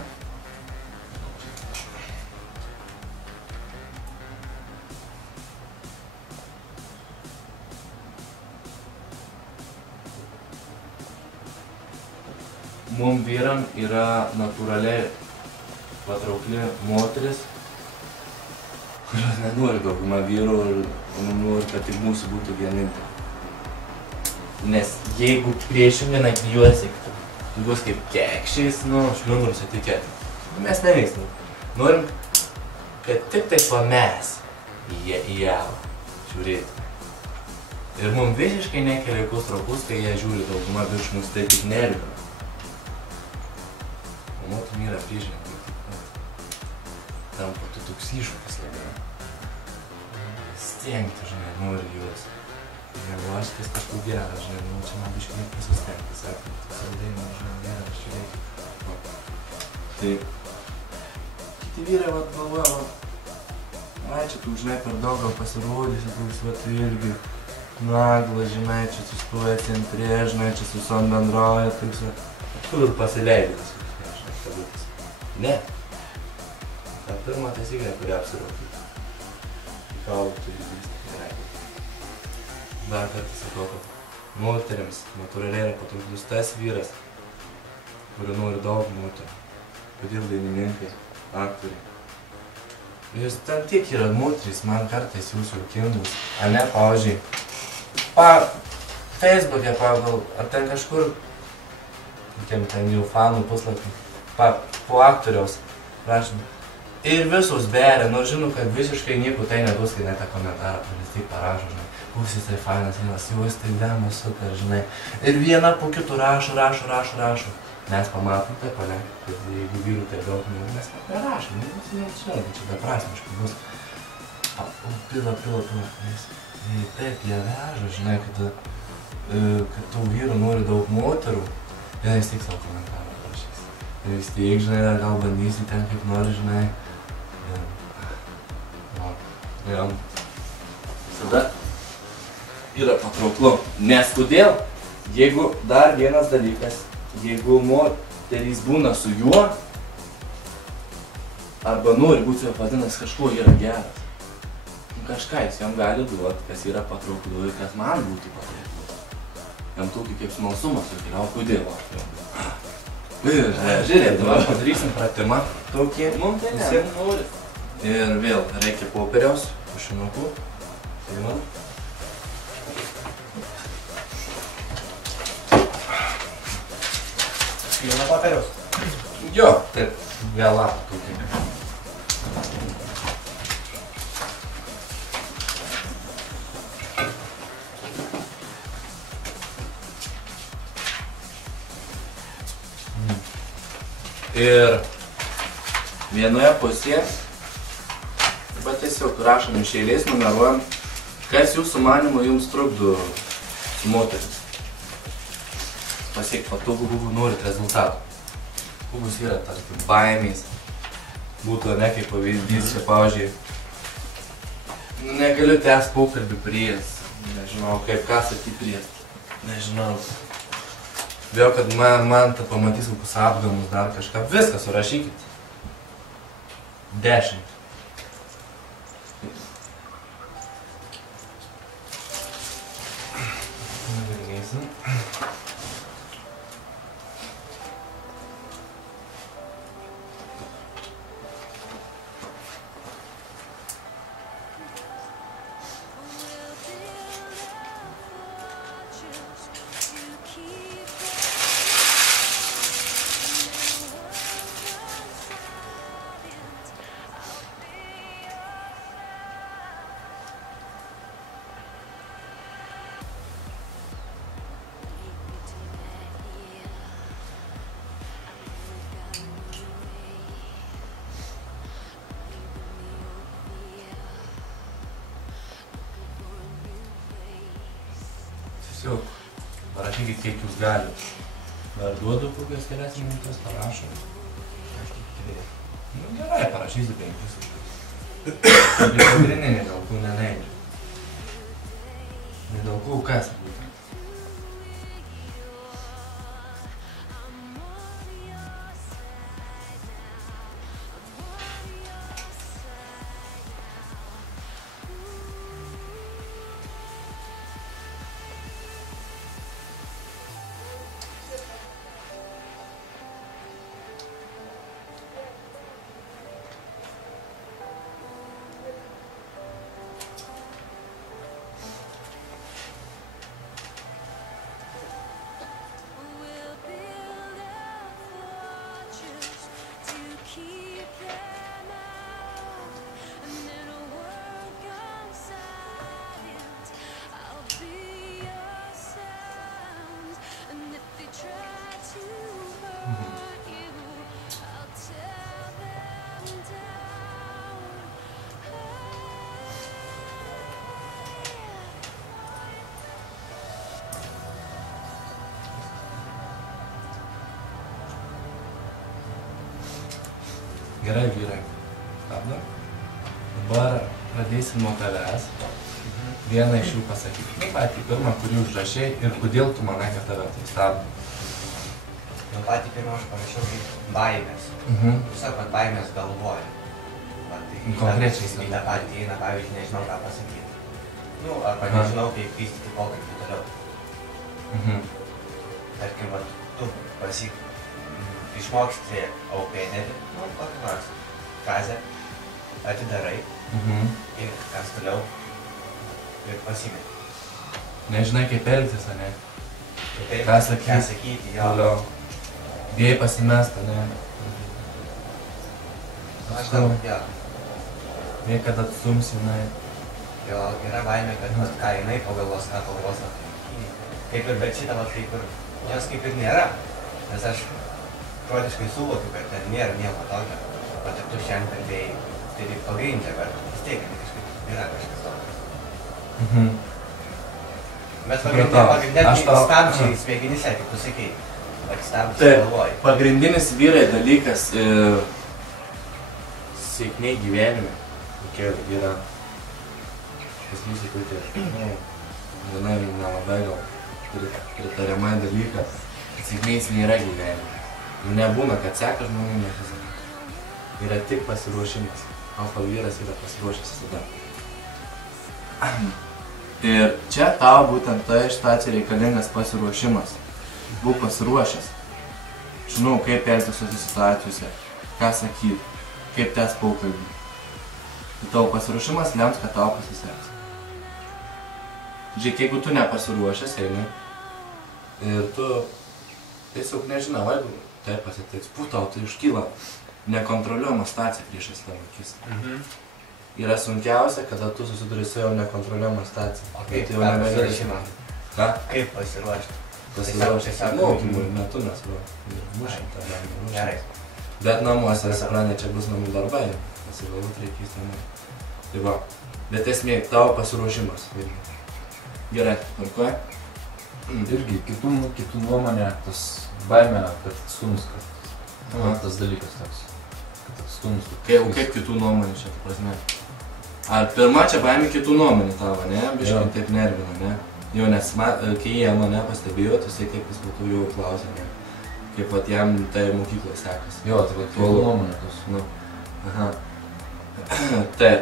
yra natūraliai patraukli moteris, kurios nenori dauguma vyrų ir nori, kad tik mūsų būtų vienintelė. Nes jeigu priešingai neklijuosi, tu bus kaip kekščiais, šliundrus etiketė. Mes neveiksim. Norim, kad tik taip va mes į ją žiūrėti. Ir mums visiškai nekelia jokius traukus, kai jie žiūri dauguma virš mus, tai tik nervina. O motum yra priešingai, tampa tu toks iššūkis labai. Stengti, žinai, nori juos. Jeigu aš ties kažkur geras, žinai, čia man biškai nepasistengti, sakant, saldėjimą, žinai, geras, čia reikia. Tai kiti vyrai galvoja, čia tu, žinai, per daug gal pasirodysi, toks vat irgi nagla, žinai, čia sustoja centre, žinai, čia su visom bendrauja, toks vat. Tu ir pasileidi viskas, žinai, kabutės. Ne. Ta pirma taisyklė, kuri apsiraukyti. Kaulų turi vysti, gerai. Dar kartą sakau, kad moterims natūraliai yra patrauklus tas vyras, kuri nori daug moterų. Kodėl dainininkai, aktoriai. Ir ten tiek yra moterys, man kartais jūsų juokingus, ane, pavyzdžiui, Facebook'e, ar ten kažkur, kokiam ten jų fanų puslapį, po aktoriaus rašymą. Ir visus beria, nors žinau, kad visiškai nieko tai nebus, kai net tą komentarą pavyzdžiui parašo, žinai. Būsis tai fainas, jūs tai demas, super, žinai. Ir viena po kitų rašo. Mes pamatom taip, ane, kad jeigu vyrų tai daug, mes nerašom, žinai, čia beprasmiškai bus. Pila. Taip, jie veža, žinai, kad tų vyrų nori daug moterų, jie vis tiek savo komentarą parašys. Ir vis tiek, žinai, gal bandysi ten kaip nori, žinai. Ir visada yra patrauklu. Nes kodėl? Jeigu dar vienas dalykas, jeigu moterys būna su juo, arba nori būti su juo, vadinasi, kažkuo yra geras. Kažką jis jam gali duoti, kas yra patrauklu ir kas man būtų patrauklu. Jam tokį kaip smalsumas ir o kodėl aš jau. Žiūrėk, dabar padarysim pratimą. Tokį visi nori. Ir vėl reikia popieriaus, tušinukų. Seimon. Vieną popieriaus? Jo, taip, vėl lapą tokį. Ir vienoje pusėje, bet tiesiog rašom iš eilės, numeruojam, kas jūsų manymu jums trukdo su moteris. Pasiekti patogų, jeigu norit rezultatų. Kokios yra, tarkim, baimės. Būtų, ne, kaip pavyzdys, čia, pavyzdžiui, negaliu tęsti pokalbį prieš, nežinau, kaip ką sakyti prieš, nežinau. Vėl, kad man tą pamatysim pus apgamus dar kažką, viską surašykit. 10. Nagrinėsim. Tiesiog parašykit, kiek jūs galit. Dar duodu kokias kelias minutės, parašom. Kažkaip turėjau. Nu gerai, parašysiu 5. Tai pagrindinė, dėl ko neleidžiu. Ne dėl ko kas būtent. Gerai, vyrai. Stabdom. Dabar pradėsim nuo tavęs. Vieną iš jų pasakyti. Nu, patį pirmą, kurį užrašei ir kodėl tu manai, kad tave tai stabdo. Nu, patį pirmą aš parašiau kaip baimės. Tiesiog, kad baimės galvoju. Konkrečiai į tą patį eina, pavyzdžiui, nežinau ką pasakyti. Nu, arba nežinau, kaip vystyti pokalbį toliau. Tarkim, tu išmoksti openerį, nu, kokį nors frazę, atidarai ir kas toliau ir pasimeti. Nežinai, kaip elgtis, ane? Ką sakyti, jo. Bijai pasimest, ane? Aš galvoju, jo. Bijai, kad atstums jinai. Jo, yra baimė, kad ką jinai pagalvos, ką pagalvos. Kaip ir bet šitą, kaip ir, jos kaip ir nėra. Nes aš protiškai suvokiu, kad ten nėra nieko tokio. O tik tu šiandien kalbėjai, tai tik pagrindžia, bet vis tiek kažkaip yra kažkas tokio. Bet pagrindinė stabdžiai smegenyse, kaip tu sakei. Stabdžiai galvoji. Pagrindinis vyrai dalykas sėkmė gyvenime. Kokie yra, pasakysiu, kokie, vienai nelabai gal pritariamai dalykas, kad sėkmės nėra gyvenime. Jau nebūna, kad seka žmonių niekas. Yra tik pasiruošimas. Alfa vyras yra pasiruošęs visada. Ir čia tau būtent toje situacijoje reikalingas pasiruošimas. Būk pasiruošęs. Žinau, kaip elgtis tose situacijose, ką sakyti, kaip tęs pokalbį. Ir tavo pasiruošimas lems, kad tau pasiseks. Žiūrėk, jeigu tu nepasiruošęs eini ir tu tiesiog nežinau, jeigu tai pasitiks, tau tai iškyla nekontroliuojama situacija priešais tavo akis. Yra sunkiausia, kada tu susiduri su jau nekontroliuojama situacija. O kaip tą pasiruošimą? Ką? Kaip pasiruošti? Pasiruošti mokymui metu mes mušim tą baimę. Gerai. Bet namuose supranė, čia bus namų darbai, pasigalvot reikės namų. Tai va, bet esmė tavo pasiruošimas. Gerai, tvarkoja? Irgi kitų nuomonė, tas baimė, kad atstums kartais. Tas dalykas toks, kad atstums. Kaip kitų nuomonė čia, ta prasme? Ar pirma čia baimė kitų nuomonė tavo, ne? Biškai taip nervina, ne? Jo, nes kai jie mane pastebėjo, tu sai kaip jis būtų jau klausė, ne? Kaip vat jam tai mokykloje sekasi. Jo, tai vat kitų nuomonė tos. Nu. Aha. Taip.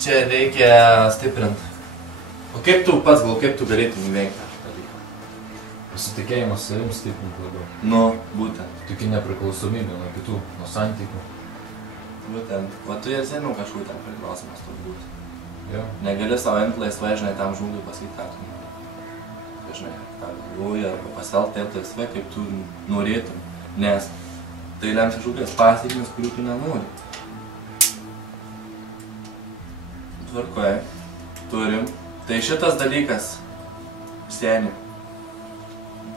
Čia reikia stiprint. O kaip tu pats gal, kaip tu galėtum įveikti tą dalyką? Pasitikėjimas savim stiprint labiau. Nu, būtent. Tokia nepriklausomybė nuo kitų, nuo santykių. Būtent. O tu esi nu kažkur ten priklausomas turbūt. Jo. Negali savo ant laisvai, žinai, tam žmogui pasakyti, ką tu nori. Žinai, ką galvoji, arba pasielgti taip laisvai, kaip tu norėtum. Nes tai lems kažkokias pasekmes, kurių tu nenori. Tvarkoje. Turim. Tai šitas dalykas, seni,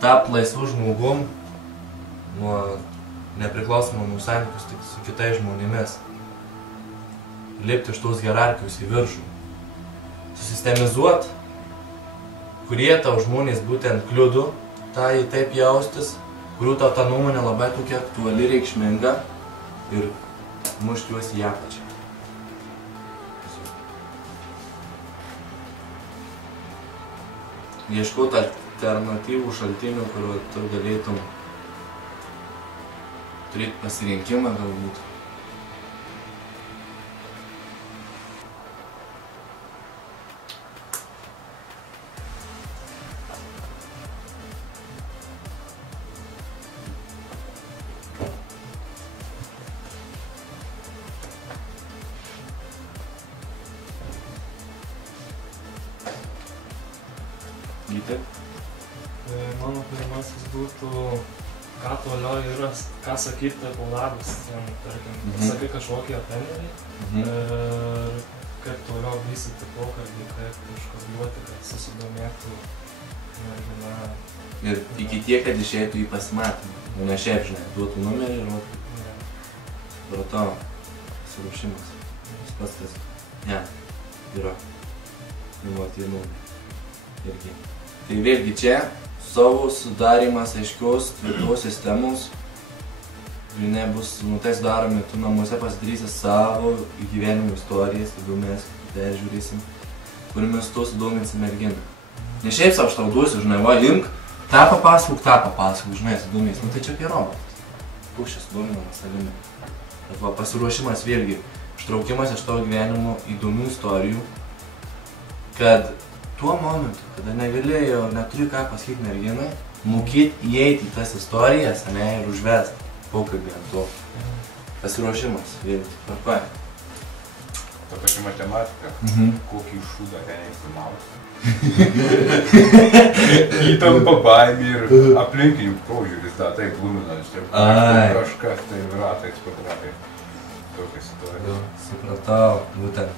tapt laisvu žmogum, nuo nepriklausomų nuo santykius tik su kitais žmonėmis. Lipti iš tos hierarchijos į viršų. Susistemizuot, kurie tau žmonės būtent kliudo, tai taip jaustis, kurių tau ta nuomonė labai tokia aktuali, reikšminga ir mušti juos į apačią. Ieškoti alternatyvų šaltinių, kuriuo tu galėtum turėti pasirinkimą galbūt. Mano pirmasis būtų, ką toliau yra, ką sakyti po darbus, tarkim, sakai kažkokį apendrį ir kaip toliau vystyti pokalbį, kaip užkoduoti, kad susidomėtų mergina. Ir iki tiek, kad išeitų į pasimatymą, o ne šiaip, žinai, duotų numerį ir supratau, pasiruošimas. Tas pats tas, ne, yra, nuoti numerį irgi. Tai vėlgi čia savo sudarimas aiškios tvirtos sistemos žinai, bus nu tais daromi, tu namuose pasidarysi savo gyvenimo istorijas, jeigu mes peržiūrėsim, kuriomis tu sudominsi merginą. Ne šiaip savo aš tau duosiu, žinai, va, imk, tą papasakok, žinai, sudomės, nu tai čia kaip robotas. Puščias sudominamas savimi. Bet va, pasiruošimas vėlgi, ištraukimas iš tavo gyvenimo įdomių istorijų, kad tuo momentu, kada negalėjo, neturi ką pasakyti merginai, mokėti įeiti į tas istorijas, ane, ir užvesti pokalbį ant to. Pasiruošimas, vėlgi, tvarkoja. Ta pačia matematika, kokį šūdą ten įsimauti. Įtampa, baimė ir aplinkinių požiūris, taip glumina, kažkas tai ratais padratai. Tokia situacija. Supratau, būtent.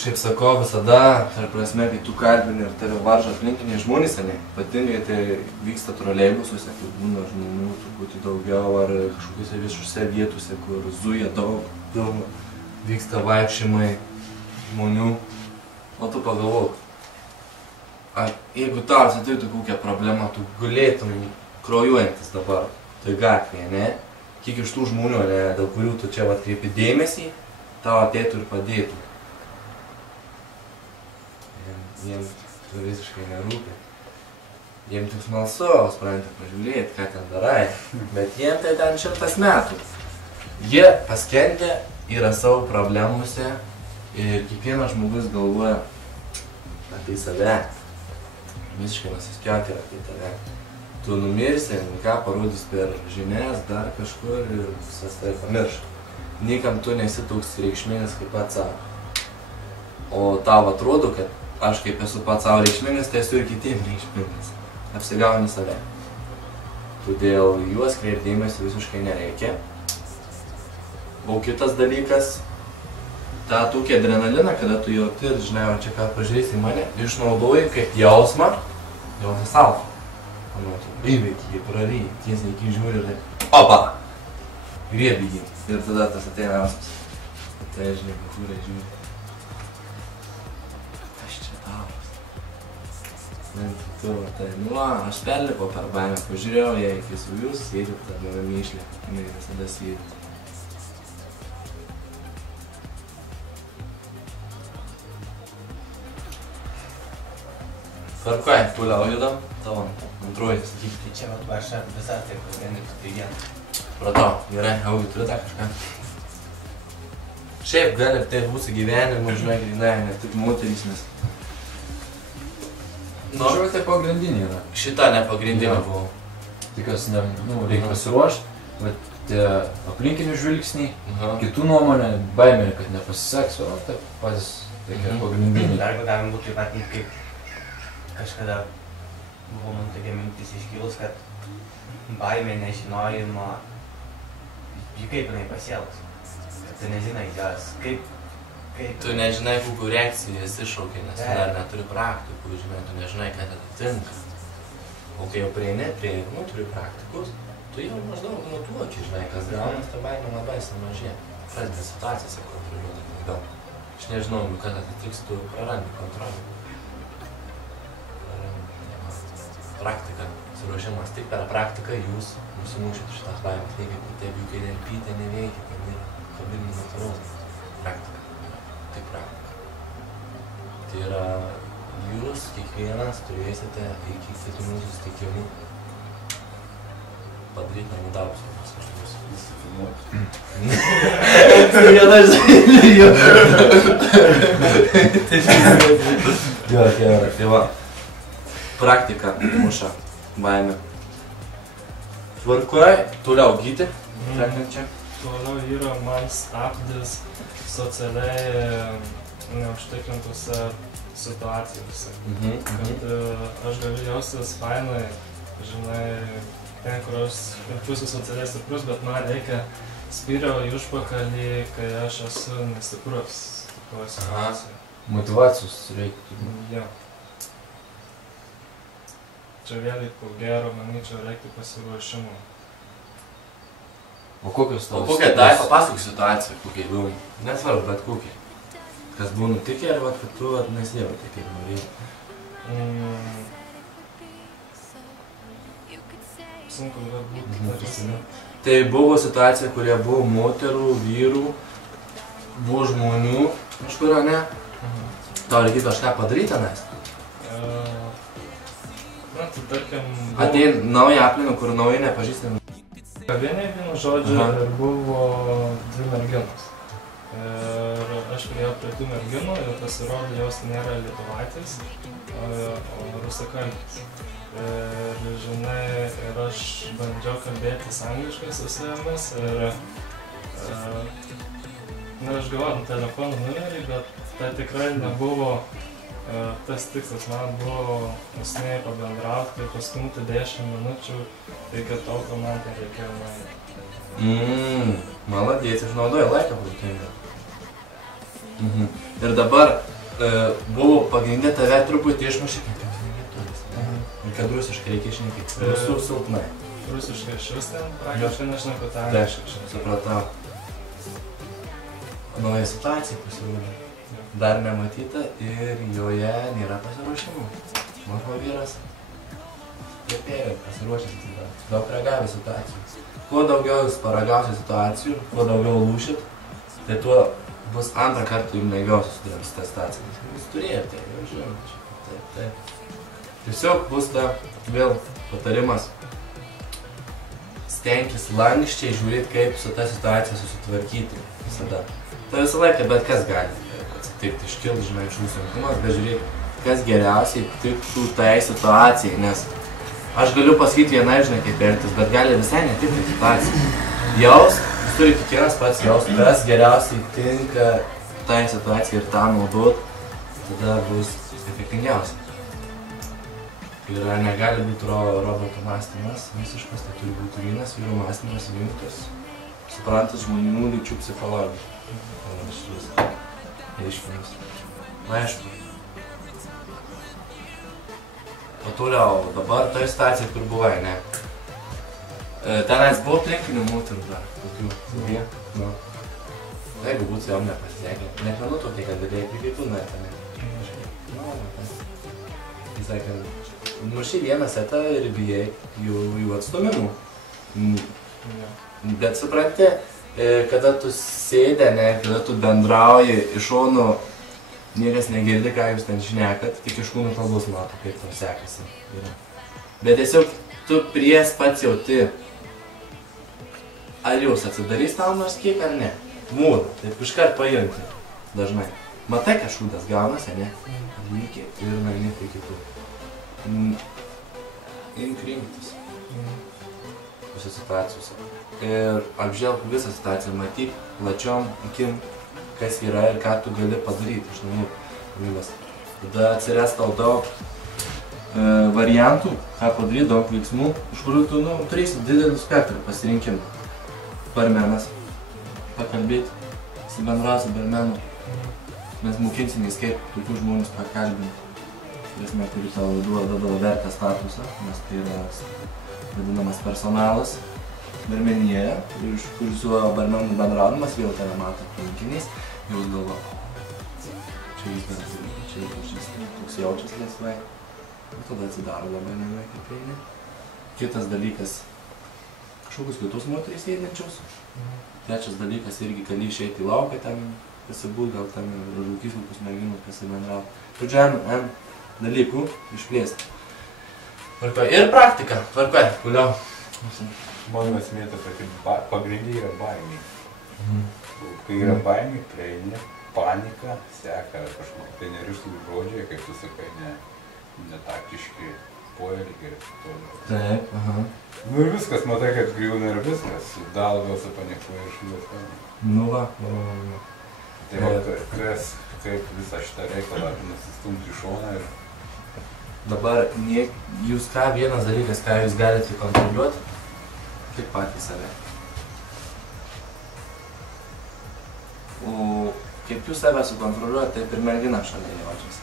Šiaip sakau, visada, tarp prasme, kai tu kalbini ir tave varžo aplinkiniai žmonės, ne? Ypatingai tai vyksta troleibusuose, kur būna žmonių truputį daugiau, ar kažkokiuose viešuose vietose, kur zuja daug, pilna, vyksta vaikščiojimai žmonių. O tu pagalvok, jeigu tau atsitiktų kokią problemą, tu galėtum kraujuojantis dabar, toj gatvėje, ne? Kiek iš tų žmonių, ne, dėl kurių tu čia atkreipi dėmesį, tau ateitų ir padėtų. Jiem tu visiškai nerūpi. Jiem tik smalsu, supranti, pažiūrėti, ką ten darai. Bet jiem tai ten 100 metų. Jie paskendę yra savo problemuose ir kiekvienas žmogus galvoja apie save. Visiškai nesiskiauti apie tave. Tu numirsi, ką parodys per žinias, dar kažkur ir visas tai pamirš. Niekam tu nesi toks reikšmingas kaip pats savo. O tau atrodo, kad aš kaip esu pats savo reikšmingas, tai esu ir kitiem reikšmingas. Apsigauni save. Todėl juos kreipdėmėsi visiškai nereikia. O kitas dalykas, tą tokį adrenaliną, kada tu jauti ir žinai, o čia ką pažiūrėsi į mane, išnaudoji kaip jausmą, jausis alfa. Panotu, įveikį, jį praryji, tiesiai iki žiūri ir opa! Griebi jį. Ir tada tas ateina jausmas. Tai žinai, kūrė žiūri. Tai, nu va, aš perlipau per baimę, pažiūrėjau, jie iki su jūs sėdit, tad mane myšlė, jinai visada sėdit. Tvarkoj, toliau judam, tavo antroji, sakyk. Tai čia vat aš visą taip, vieną tai vieną. Pratau, gerai, Augi, turi tą kažką? Šiaip gali tai būsų gyvenimą, žinai, grinai, ne tik moterys, nes... Žiūrėjau, tai pagrindinė yra. Šita ne pagrindinė buvo. Tai kas, reikia pasiruošti, bet tie aplinkinių žvilgsniai, kitų nuomonė, baimė, kad nepasiseks, o tai patys tokie pagrindiniai. Dar galim būtų taip pat kaip kažkada buvo man tokia mintis iškilus, kad baimė nežinojimo, kaip jinai pasielgs. Kad tu nežinai jos, kaip... Tu nežinai, kokių reakcijų jis iššaukia, nes tu dar neturi praktikų, žinai, tu nežinai, kad atitinka. O kai jau prieini, turi praktikus, tu jau maždaug nutuoki, žinai, kas gaunas, ta baimė labai sumažėja. Pradedi situacijose kontroliuoti daugiau. Aš nežinau, kad atitiks, tu prarandi kontrolę. Praktika, suruošimas, tik per praktiką jūs nusimušit šitas baimės, jeigu kai nerpyte neveikia, tai kabinį natūralų praktika. Tai praktika. Tai yra, jūs kiekvienas turėsite iki kitų susitikimų padaryti namų darbus, kokius kažkokius. Nusifilmuoti. Tai vienas žinai, jo. Tai va. Praktika muša baimę. Tvarkoj, toliau gyti, sekančią. Toliau yra man stabdis socialiai neužtikrintose situacijose. Kad aš galiu jaustis fainai, žinai, ten, kur aš jaučiuosi socialiai stiprus, bet man reikia spyrio į užpakalį, kai aš esu nestiprus toje situacijoje. Motyvacijos reikia. Jo. Čia vėlgi, ko gero, manyčiau, reiktų pasiruošimo. O kokios tavo? O kokia tai papasakok situaciją, kokia būna. Nesvarbu, bet kokia. Kas buvo nutikę ir kad tu nesijauti, kaip norėjai. sunku yra būti. Tai buvo situacija, kurie buvo moterų, vyrų, buvo žmonių, kažkurio ne? Tau reikėtų kažką padaryti tenais? Na, tai tarkim... Atein naują aplinką, kur naujai nepažįstami. Kavieniai, vienu žodžiu, ir buvo 2 merginos. Ir aš priėjau prie 2 merginų ir pasirodė, jos nėra lietuvaitės, o rusakalbės. Ir žinai, ir aš bandžiau kalbėtis angliškai su jomis ir aš gavau telefono numerį, bet tai tikrai nebuvo tas tikslas. Man buvo esmė pabendrauti, tai pastumti 10 minučių, iki tol, kol man tai reikėjo nueiti. Maladės, išnaudoja laiką būtinai. Ir dabar buvo pagrindė tave truputį išmušė, kad jos nelietuvis. Ir kad rusiškai reikia šnekėti. Rusų silpnai. Rusiškai iš vis ten praktiškai nešneku ten. Taip, supratau. Nauja situacija pasirodė. Dar nematyta ir joje nėra pasiruošimų. Mano vyras prepėrė, pasiruošęs tada. Daug ragavė situacijų. Kuo daugiau jūs paragausit situacijų, kuo daugiau lūšit, tai tuo bus antrą kartą jums lengviau susidurėm su tą situaciją. Jūs turėjote, jau žinom. Taip. Tiesiog bus ta vėl patarimas stenkis lankščiai žiūrėti, kaip su ta situacija susitvarkyti visada. Tai visą laiką bet kas gali atsitikti, iškilti, žinai, iš jūsų sunkumas, bet žiūrėk, kas geriausiai tiktų tai situacijai, nes aš galiu pasakyti vienai, žinai, kaip elgtis, bet gali visai netikti situacijai. Jūs turi kiekvienas pats jaust, kas geriausiai tinka tai situacijai ir tą naudot, tada bus efektingiausia. Ir negali būti roboto mąstymas visiškas, tai turi būti vienas vyrų mąstymas jungtas, suprantas žmonių lyčių psichologijų. Šitus reiškinius. Aišku. O toliau, dabar ta situacija, kur buvai, ne? Tenais buvo aplinkinių moterų dar, tokių, kurie, nu, jeigu būtų jom nepasisekė, net nenutuokė, kad reikia kitų nuėtame. Jis sakė, muši vieną setą ir bijai jų atstumimų. Bet supranti, kada tu sėdė, kada tu bendrauji iš šonų, niekas negirdi, ką jūs ten šnekat, tik iš kūnų kalbos mato, kaip tau sekasi. Bet tiesiog tu pries pats jauti, ar jūs atsidarys tau nors kiek ar ne. Mūda, taip iškart pajunti dažnai. Matai, kad šūdas gaunasi, ne? Lygiai ir nueini prie kitų. Imk rinktis visose situacijose. Ir apžvelk visą situaciją, matyk plačiom akim, kas yra ir ką tu gali padaryti iš namų. Tada atsiras tau daug variantų, ką padaryti, daug veiksmų, iš kurių tu turėsi didelį spektrą pasirinkimų. Barmenas, pakalbėti, bendrausi barmenu. Mes mokinsimės, kaip tokių žmonės pakalbinti. Prasme, kuri tau duoda vertę statusą, nes tai yra vadinamas personalas barmenyje, kur su barmenu bendraudamas vėl tave mato aplinkiniais, jau galvo, čia jis bendrauja, čia jis pažįsta, toks jaučias laisvai, ir tada atsidaro labai lengvai, kaip eini. Kitas dalykas, kažkokius kitus moterys einančius. Trečias dalykas, irgi gali išeiti į lauką, ten pasibūt, gal ten rūkys kokius merginus pasibendrauti. Žodžiu, dalykų išplėsti. Ir praktika, tvarkoj, kuliau. Mano esmė ta pati, pagrindė yra baimė. Kai yra baimė, prieini, panika, seka kažkokie tai nerišlūs žodžiai, kaip tu sakai, netaktiški poelgiai ir toliau. Taip, aha. Nu ir viskas, matai, kad griūna ir viskas, dar vėl supanikuoja ir šliuoja. Nu va. Tai va, kas, kaip visą šitą reikalą nusistumti į šoną ir... Dabar, jūs ką, vienas dalykas, ką jūs galite kontroliuoti, tik patys save. O kaip jūs save sukontroliuojate, taip ir mergina šalia jaučiasi.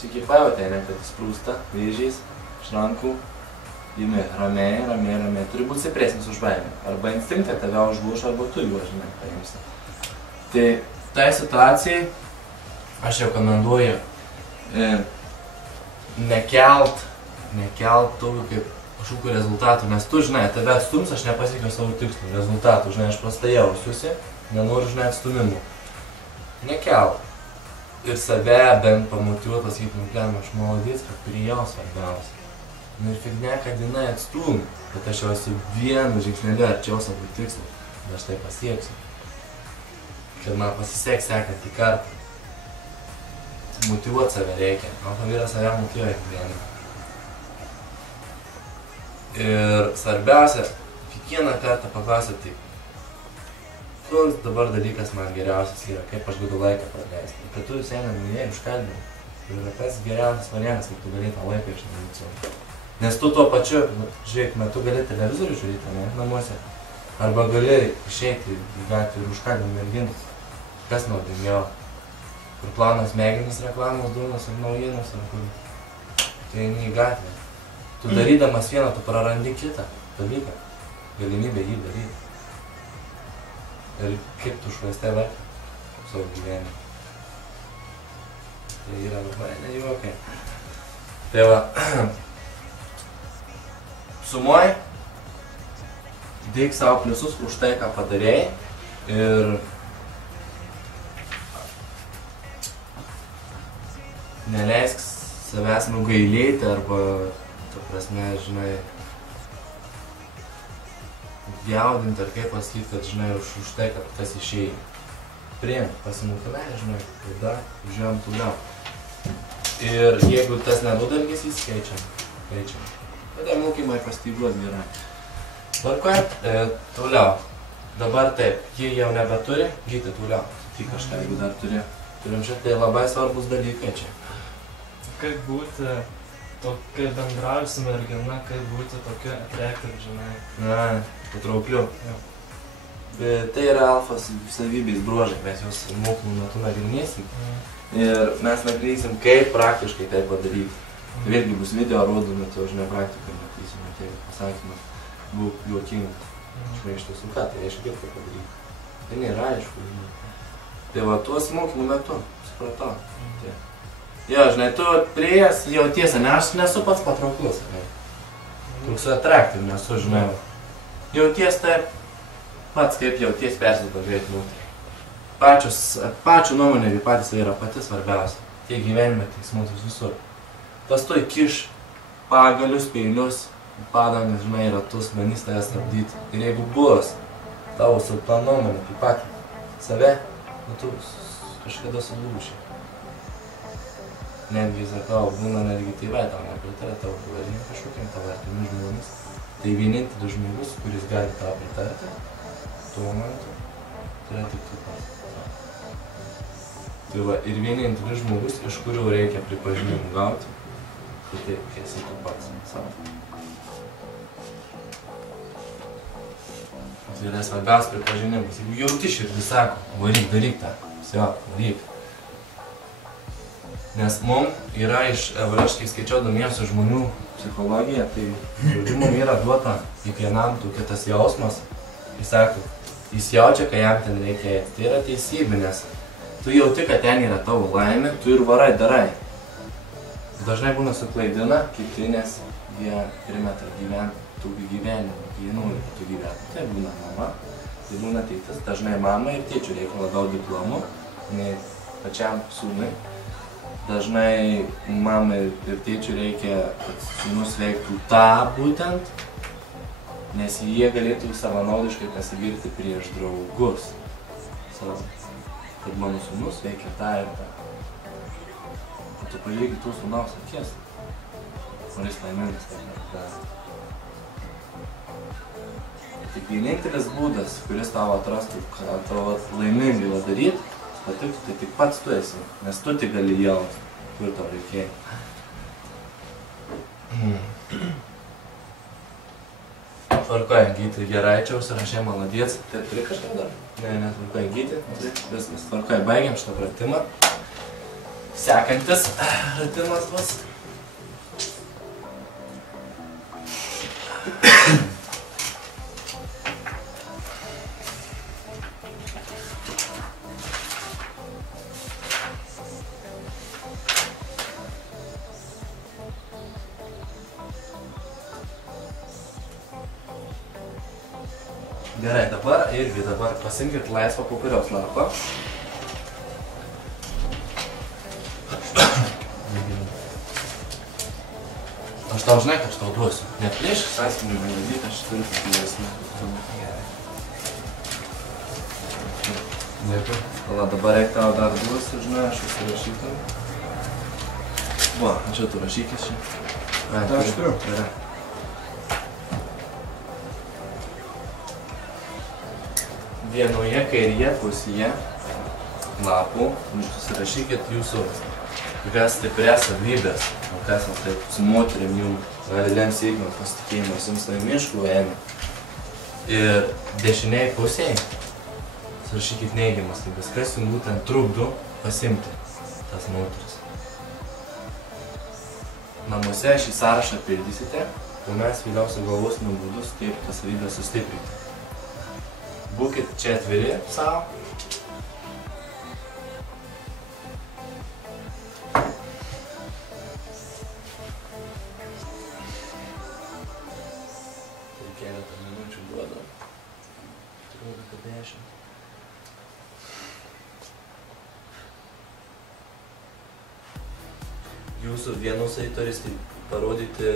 Šiek pajutė, kad jis prūsta, vėžiais, iš rankų, imi ramiai, turi būti stipresnis už baimę. Arba instinktą tave užgūš, arba tu juos, žinai, paimsi. Tai tai situacijai aš rekomenduoju nekelt tokių kaip kažkokių rezultatų, nes tu, žinai, tave atstums, aš nepasiekiau savo tikslų rezultatų, žinai, aš prastai jausiuosi, nenoriu, žinai, atstumimų. Nekelk. Ir save bent pamotyvuot, pasakyti, aš maladys, kad priėjau svarbiausia. Ir fignia, kad jinai atstumi, kad aš jau esu vienu žingsneliu arčiau savo tikslų, ir aš tai pasieksiu. Kad man pasiseks sekantį kartą. Motyvuot save reikia. Alfa vyras save motyvuoja gyvenimą. Ir svarbiausia, kiekvieną kartą paklausyti, koks dabar dalykas man geriausias yra, kaip aš galiu laiką praleisti. Kad tu seniai minėjai užkalbinai. Tai yra tas geriausias variantas, kaip tu gali tą laiką išnaudoti. Nes tu tuo pačiu, žiūrėk, tu gali televizorių žiūrėti, ne, namuose. Arba gali išeiti į gatvę ir užkalbinti merginas. Kas naudingiau? Kur planas smegenis, reklamos, dūnos ir naujienos, ar kur. Tai eini į gatvę. Tu darydamas vieną, tu prarandi kitą dalyką. Galimybę jį daryti. Ir kaip tu švaistai laiką savo gyvenimą. Tai yra labai nejuokai. Tai va, sumuoji, dėk savo pliusus už tai, ką padarėjai ir neleisk savęs nugailėti arba, ta prasme, žinai, jaudinti ar kaip pasakyti, kad, žinai, už tai, kad tas išėjai. Priimk, pasimokime, žinai, tada žiūrėjom toliau. Ir jeigu tas neduoda elgesys, keičiam. Tada mokymai pastyguos gerai. Tvarkoje, toliau. Dabar taip, jie jau nebeturi, gyti toliau. Tik kažką, jeigu dar turi. Turim šitai labai svarbus dalykai čia. Kaip būti, kaip bendrauji su mergina, kaip būti tokia atraktyvi, žinai. Na, patraukliu. Bet tai yra alfos savybės bruožai, mes juos mokymų metu nagrinėsim. Ir mes nagrinėsim, kaip praktiškai tai padaryti. Tai vėlgi bus video rodomi, tai už nepraktiką matysim, tai pasakymas būk juokingas. Iš tiesų, ką tai reiškia, kaip tai padaryti. Tai nėra aišku, žinai. Tai va, tuos mokymų metu, supratau. Jo, žinai, tu prieėjęs jautiesi, ne, aš nesu pats patrauklus, žinai. Toks atraktyv nesu, žinai. Jauties taip, pats kaip jauties persipažiūrėti moterį. Pačių nuomonė ir patys yra pati svarbiausia. Tiek gyvenime, tiek smutus visur. Paskui kiš pagalius, peilius, padangas, žinai, ratus, bandys tave stabdyti. Ir jeigu bus tavo silpna nuomonė, kaip patį save, tu kažkada sulūši. Netgi, sakau, būna netgi tėvai tau nepritarė, tavo pavadinė kažkokiam tavo artimi žmonėmis. Tai vienintelis žmogus, kuris gali tau pritarti, tuo momentu, tai yra tik tu pats. Tai va, ir vienintelis žmogus, iš kurių reikia pripažinimų gauti, tai taip, esi tu pats savo. Tai yra svarbiausias pripažinimas. Jeigu jauti širdį sako, varyk, daryk tą, varyk. Nes mums yra aš kai skaičiau domėjusių žmonių psichologiją, tai žodžiu mums yra duota kiekvienam tokia tas jausmas. Jis sako, jis jaučia, kai jam ten reikia eiti. Tai yra teisybė, nes tu jauti, kad ten yra tavo laimė, tu ir varai darai. Dažnai būna suklaidina kiti, nes jie primeta gyventi tokį gyvenimą, jie nori, kad tu gyventi. Tai būna mama, tai būna tėtis. Dažnai mama ir tėčių reikia labiau diplomų, nei pačiam sūnui. Dažnai mamai ir tėčių reikia, kad sūnus veiktų tą būtent, nes jie galėtų savanaudiškai pasigirti prieš draugus. Kad mano sūnus veikia tą ir tą. O tu pažiūrėk tų sūnaus akis, kuris laimingas tai daro. Tik vienintelis būdas, kuris tau atrastų, kad tavo laimingai daryti, patiktų, tai tik pats tu esi, nes tu tik gali jausti, kur tau reikėjo. Tvarkoja, Gyti Geraičia užsirašė maladiec. Tai turi kažką dar? Ne, tvarkoja, Gyti. Viskas, tvarkoja, baigiam šitą pratimą. Sekantis pratimas bus. Gerai, dabar irgi pasimkit laisvą popieriaus lapą. Aš tau žinai, kad aš tau duosiu. Neplėšk sąsiminį valdyt, aš turiu paplėsnį. Dėkui. Tada dabar reik tau dar duosiu, žinai, aš užsirašytų. Va, čia tu rašykis čia. Aš turiu. Gerai. Vienoje kairėje pusėje lapų susirašykit jūsų kokias stiprias savybės, kas taip su moterim jums gali lems sėkmę pasitikėjimas jums tai miškų ėmė. Ir dešiniai pusėje surašykit neigiamas savybės, kas jums būtent trukdo pasimti tas moteris. Namuose šį sąrašą pildysite, o mes vėliau sugalvosime būdus, kaip tas savybės sustiprinti. Būkit čia atviri savo. Tai keletą minučių duodu. 13-10. Jūsų vienusai turi parodyti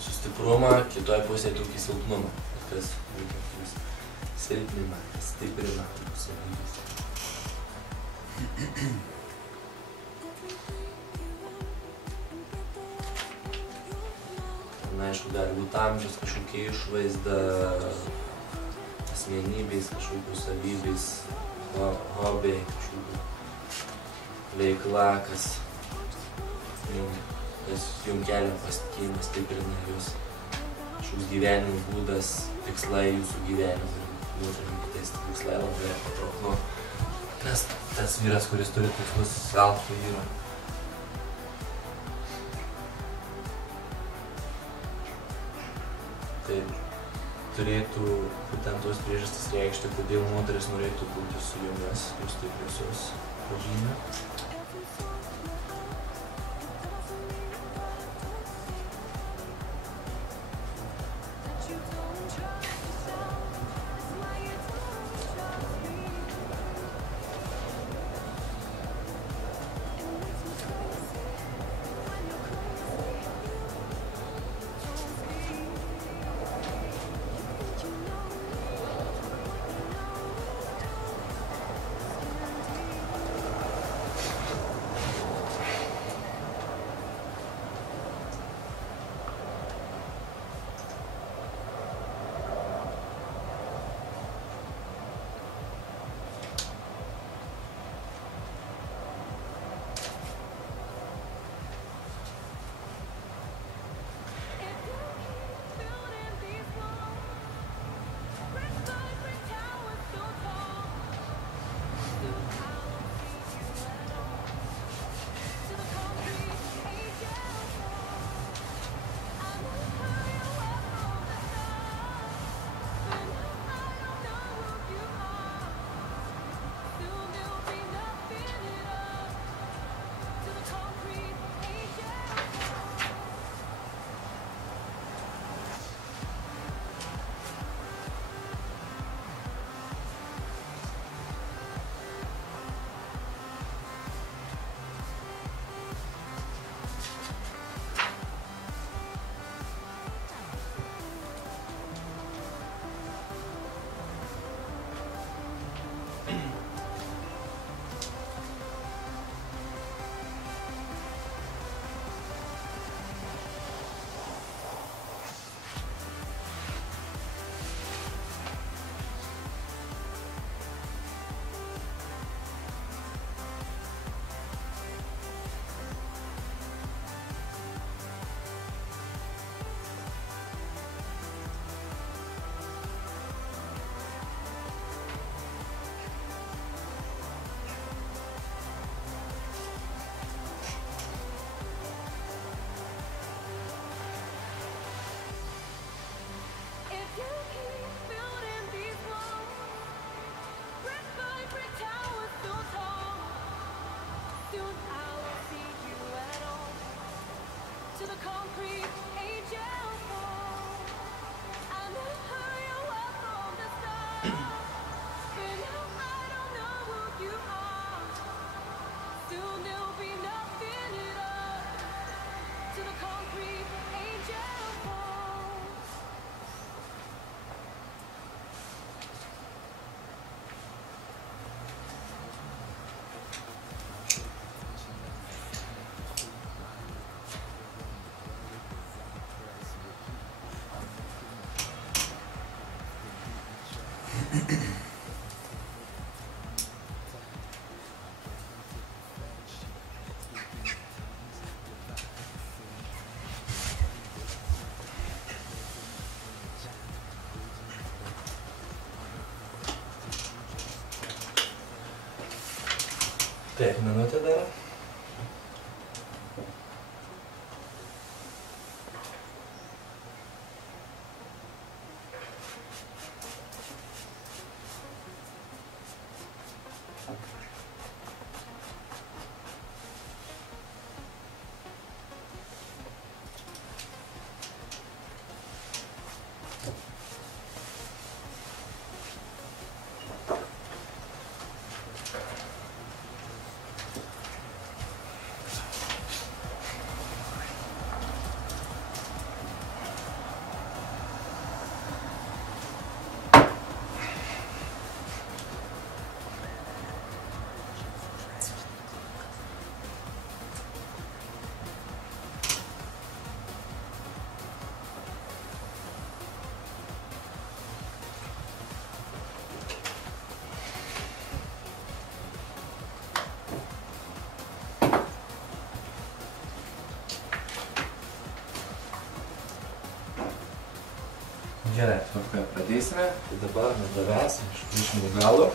sustiprumą, kitoj pusėje tokį silpnumą. Kas silpnimą, stiprina savybės. Na, aišku, gali būti amžius, kažkokia išvaizda, asmenybės, kažkokios savybės, hobiai, kažkokia veikla, kas jums kelia pasitikėjimą, stiprina jūs, kažkoks gyvenimo būdas, tikslai jūsų gyvenimo. Būtent kitais tikslai labai patrauklu, nes tas vyras, kuris turi tikslus, alfa yra. Tai turėtų būtent tos priežastis reikšti, kodėl moteris norėtų būti su jumis, jūs taip visos pažymė. Taip, minutė dar. Gerai, ką pradėsime, tai dabar nuo tavęs, iš priešingų galo.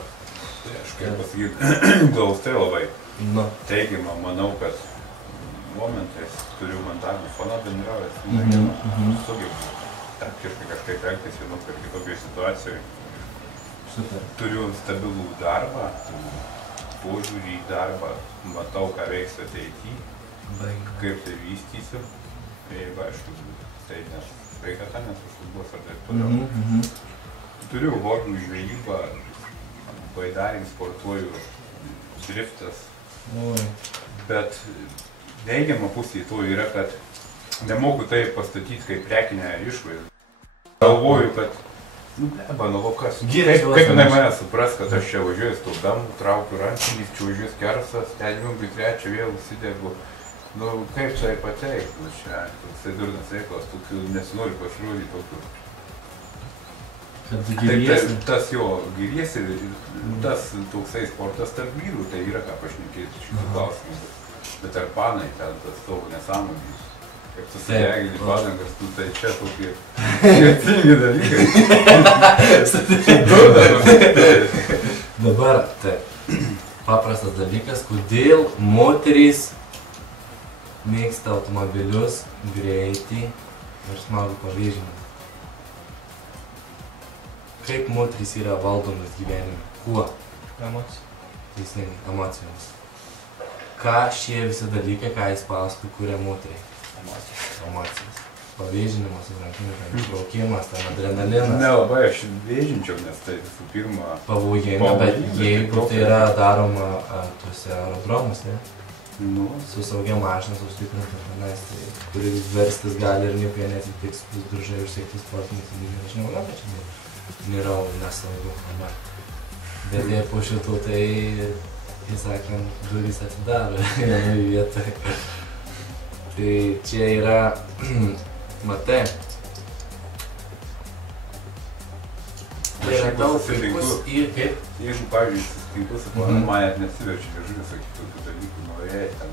Tai aš kaip pasakyti, glaustai labai teigiamą, manau, kad momentais turiu mandagų foną bendravęs, sugebu taktiškai kažkaip elgtis vienokioj ir kitokioj situacijoje. Super. Turiu stabilų darbą, požiūrį į darbą, matau, ką veiksiu ateityje, kaip tai vystysiu. Jeigu aišku, tai nes sveikata, nes užlubos ar taip toliau. Turiu hobių žvejybą, baidarį, sportuoju, driftas. Bet neigiama pusė to yra, kad nemoku tai pastatyti kaip prekinę išvaizdą. Galvoju, kad kas? Kaip jinai mane supras, kad aš čia važiuoju stulbam, traukiu rankinį, čia važiuoju skersas, ten jungiu trečią, vėl užsidegu. Nu, kaip čia pateikti, nu čia toksai durnas reikalas, tokių nesinori pasirodyti tokių. Kad giriesi? Tas jo giriesi, tas toksai sportas tarp vyrų, tai yra ką pašnekėti šitų klausimų. Bet ar panai ten tas tavo nesąmonės, kaip tu sudegini padangas, tu tai čia tokie skirtingi dalykai. Dabar, taip, paprastas dalykas, kodėl moterys mėgsta automobilius, greitį ir smagų pavėžinimą. Kaip moterys yra valdomas gyvenime? Kuo? Emocijos. Teisingai, emocijomis. Ką šie visi dalykai, ką jis paskui, kuria moteriai? Emocijos. Pavėžinimas, ištraukimas, ten adrenalinas. Nelabai aš vėžinčiau, nes tai visų pirma pavojinga, bet jeigu tai yra daroma tuose aerodromuose, su saugia mašina, sustiprinta tenais, tai kuris verstis gali ir nieko neatsitiks, bus duržai užsiekti sportiniai, tai aš nemanau, kad čia nėra nesaugu. Bet jei po šitų, tai, sakant, durys atidaro vienoj vietoj. Tai čia yra, matai, tai yra daug puikus ir kaip. Jeigu, pavyzdžiui, susitinku su planu, man net nesiverčia liežuvį sakyti tokių dalykų, norėjai ten.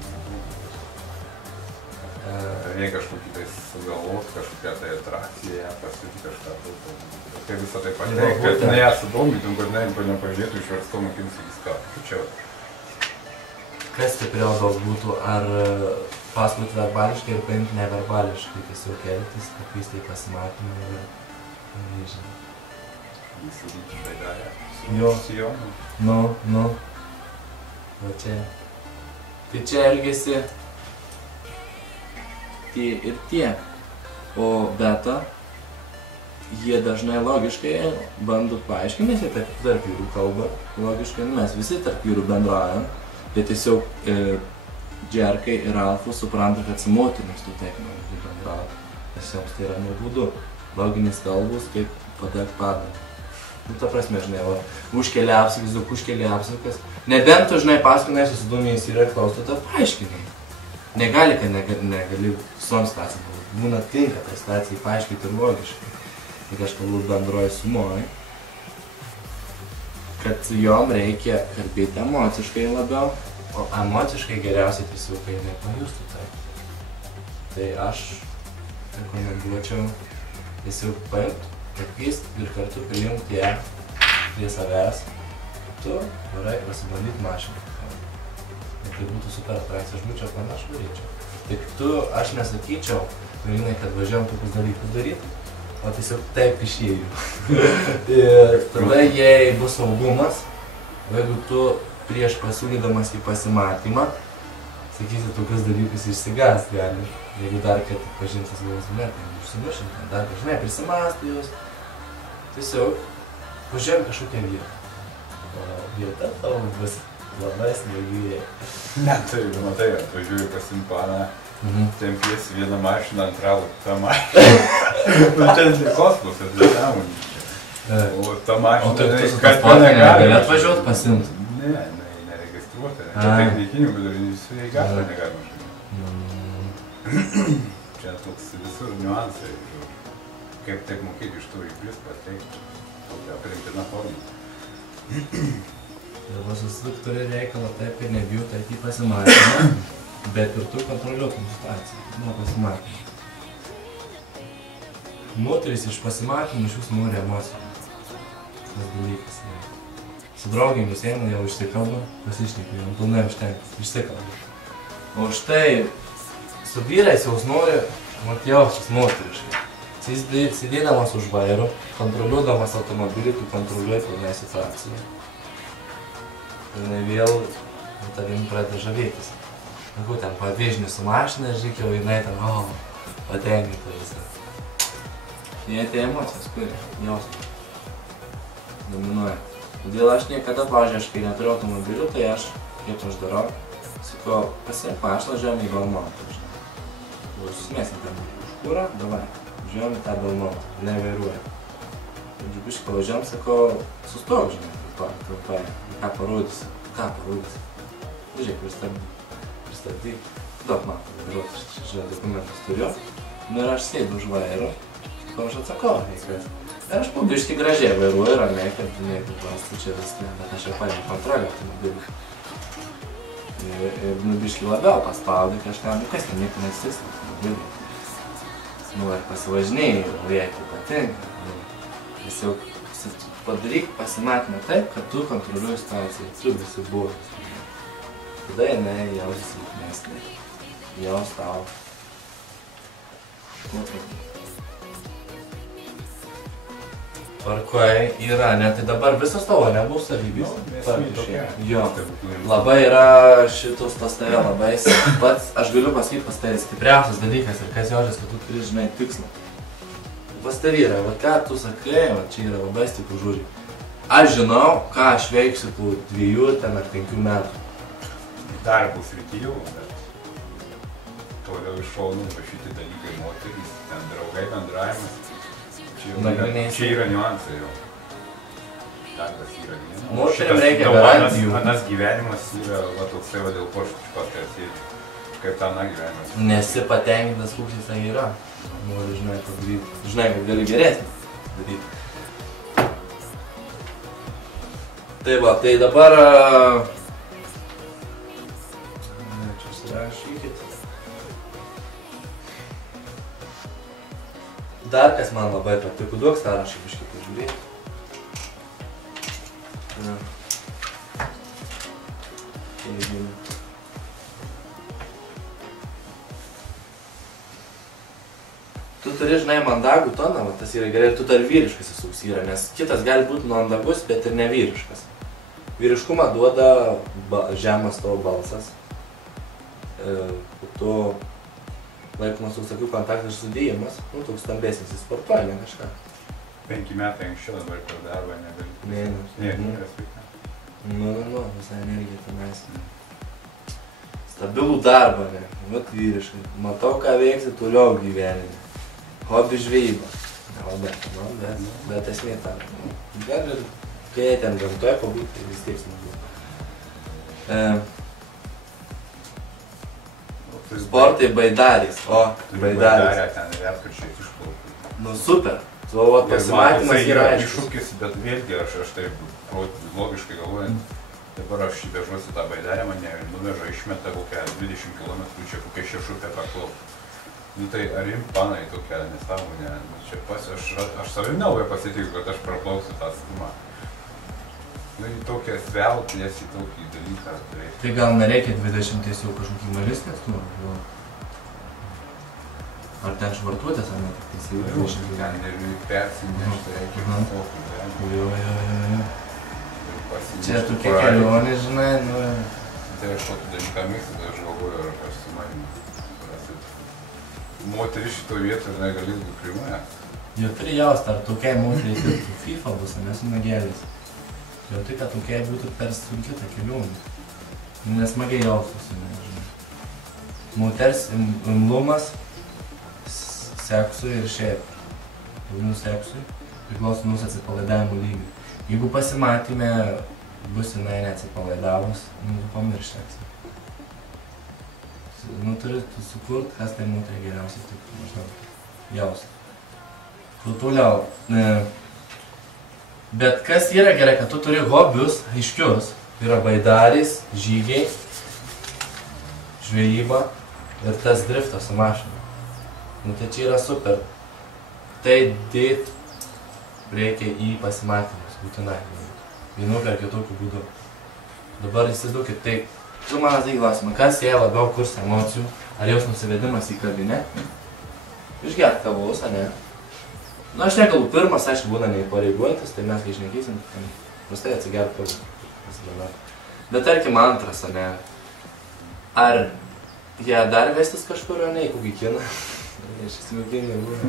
Jei kažkokį tai sugalvot, kažkokią tai atrakciją, pasiūti kažką tokio. Kaip visą tai pateikti, kad ne ją sudomintum, kad ne nepažiūrėtų išverstom akims į viską. Čia. Kas stipriau daug būtų, ar pasakoti verbališkai ir paimti neverbališkai, tiesiog elgtis, kokiais tai pasimatymai ir nežinau. Įsudyti baidarę. Jo. Sijonu. Nu. Va čia. Tai čia elgesi tie ir tie. O beta, jie dažnai logiškai bando paaiškinti, nes jie tarp vyrų kalba logiškai. Mes visi tarp vyrų bendraujam, bet tiesiog džerkai ir alfos supranta, kad su moterimis tu taip nori bendrauti. Nes joms tai yra nuobodu. Loginis kalbos, kaip padėk padėk. Nu, ta prasme, žinai, užkeli apsukas, daug užkeli apsukas. Nebent tu, žinai, paskui nesusidomėjus yra klausti, tą paaiškinai. Negali, kad negali visom situacijom. Būna tinka tą situaciją paaiškinti ir logiškai. Ir aš kalbu bendroji sumoj, kad jom reikia kalbėti emociškai labiau, o emociškai geriausiai tiesiog, kai nepajustų tai. Tai aš rekomenduočiau tiesiog paimti, pakviesti ir kartu prijungti ją prie savęs. Tu varai pasibandyti mašiną. tai būtų super atrakcija, aš būčiau panašu daryčiau. Tik aš nesakyčiau, kad važiuojam tokius dalykus daryti, o tiesiog taip išėjau. Ir tada, jei bus saugumas, jeigu tu prieš pasiūlydamas į pasimatymą, sakysi, tokius dalykus išsigas gali. Jeigu dar kad pažintas gyvas ne, tai užsimiršim, dar kažkai prisimasti jūs. Tiesiog važiuojam kažkokią vietą. O vieta tavo bus labai smagi. Ne, tai, matai, atvažiuoju pas Impaną, tempiesi vieną mašiną, antrą tą mašiną. Nu, čia kosmosas, nesąmonė. O ta mašina... O tai tu su tas pats negali atvažiuoti pasimti? Ne, neregistruota. Čia technikinių, bet ir visų į gatvę negalima žiūrėti. Čia toks visur niuansai. Kaip taip mokėti iš to įkrist, pateikti. Tokia priimtina forma. Dabar susitik turi reikalą taip, kad nebijau taip į pasimatymą, bet ir tu kontroliuotum situaciją, nuo pasimatymą. Moteris iš pasimatymų iš jūsų nori emocijų. Tas dalykas. Su draugėmis eina, jau išsikalba, pasišneka, jau pilnai išsikalba. O štai su vyrais jau nori jaustis moteriškai. Sėdėdamas už vairo, kontroliuodamas automobilį, tu kontroliuoji pilnai situaciją. Ir vėl tavim pradeda žavėtis. Sakau, ten pavėžinį su mašina ir žiūrėk, jau jinai ten, patenkinta visą. Jie tie emocijos kuri, jausmai. Dominuoja. Todėl aš niekada, pavyzdžiui, kai neturiu automobilių, tai aš, kaip aš darau, sakau, pasiimk mašiną, žiūrėjom į Belmontą. Susimėsim ten už kurą, davai. Žiūrėjom į tą Belmontą, nevairuoja. Ir biškai pavažiuojam, sakau, sustok, žinai, trumpai. Ką parodysi? Ką parodysi? Žiūrėk, pristabdyk. Daug man vairuoti, aš dokumentus turiu. Nu ir aš sėdu už vairo, sakau, aš atsakau, reikės. Ir aš po biškai gražiai vairuoju, ramiai, kad nepriprastų čia viską, bet aš jau paėmė kontrolę automobilį. Ir biškai labiau paspaudė kažką, nu kas ten nieko nesistas automobilį. Nu ir pasivažinėjai, ir jai tai patinka. Tiesiog padaryk pasimatymą taip, kad tu kontroliuoji situaciją, tu visi buvęs. Tada jinai jausis silpnesnė, jaus tau. Tvarkoj yra, ne, tai dabar visas tavo nebus savybės. Jo, labai yra šitus pas tave labai, pats, aš galiu pasakyti, pas tave stipriausias dalykas ir kas jaučias, kad tu turi, žinai, tikslą. Pas tave yra, va ką tu sakai, va čia yra labai stiprų žodžių. Aš žinau, ką aš veiksiu po 2 ar 5 metų. Darbus rytijų, bet toliau iš šaunų šitie dalykai moterys, ten draugai, bendravimas. Čia yra niuansai jau. Darbas yra vienas. Moteriam reikia garantijų. Anas gyvenimas yra toksai, dėl ko aš pas sėdžiu. Kaip tą gyvenimas. Nesi patenkintas, koks jisai yra. Nori, žinai, padaryti. Žinai, kad gali geresnį daryti. Tai va, tai dabar... Čia užsirašykit. Dar kas man labai patiko, duok sąrašą biškai pažiūrėti. Tu turi, žinai, mandagų toną, tas yra gerai, tu dar vyriškas įsauks yra, nes kitas gali būti mandagus, bet ir nevyriškas. Vyriškumą duoda žemas tavo balsas. Tu laikomas toks tokių kontaktų ir sudėjimas, nu toks stambesnis, jis sportuoja, ne kažką. 5 metai anksčiau dabar per darbą negali. Nekas veikia. Nu, visai energija tenais. Stabilų darbą, ne, vat vyriškai. Matau, ką veiksi toliau gyvenime. Hobi žvejyba. Bet esmė tam. Gal ir kai ten gamtoje pabūti, tai vis tiek smagu. Sportai baidarys, baidarys. Ten retkarčiais išplaukti. Nu super, tavo pasimatymas yra aiškus. Iššūkis, bet vėlgi aš taip logiškai galvojant, dabar aš vežuosi tą baidarę, mane nuveža, išmeta kokią 20 km, čia kokia šešupė paklaupti. Nu tai ar Impanai tokia nesąmonė, čia aš savim naugai pasitikiu, kad aš praplauksiu tą atstumą. Nu, į tokias velklės, į tokį dalyką. Tai gal nereikia 20 jau kažkokį malistės, nu, jau. Ar ten švartuotės, ar ne tik teisėjai? Ten ir persinešti reikia tokį, be. Jo. Čia tokia kelionė, žinai, nu... Tai aš tokį dalyką mėgstu, tai aš galvoju, ar aš su manim. Moteris šito vietą ir negalės būti primuoja. Jo turi jaust, ar tokiai moteriai dirbtų FIFA bus, nes nagėlis. Jo tai, kad tokiai būtų per sunki ta kelionė. Nesmagiai jaustųsi, nežinau. Moters imlumas seksui ir šiaip. Jaunų seksui priklauso mūsų atsipalaidavimo lygių. Jeigu pasimatyme bus jinai neatsipalaidavus, nu pamirš seksą. Nu turi sukurt, kas tai moteriai geriausiai tik, maždaug, jaust. Toliau. Bet kas yra gerai, kad tu turi hobius aiškius. Yra baidarys, žygiai, žvejyba ir tas driftas su mašina. Nu tai čia yra super. Tai dėt reikia į pasimatymus, būtinai. Vienokiu ar kitokiu būdu. Dabar įsivaizduokit, tai tu man atsakai klausimą, kas jai labiau kurs emocijų, ar jos nusivedimas į kavinę? Išgert kavos, ar ne? Nu, aš nekalbu, pirmas, aišku, būna neįpareigojantis, tai mes kai šnekėsim, prastai atsigert kavos. Bet tarkim antras, ar ne? Ar ją dar vestis kažkur, ar ne, į kokį kiną? Aš įsimėginį būna.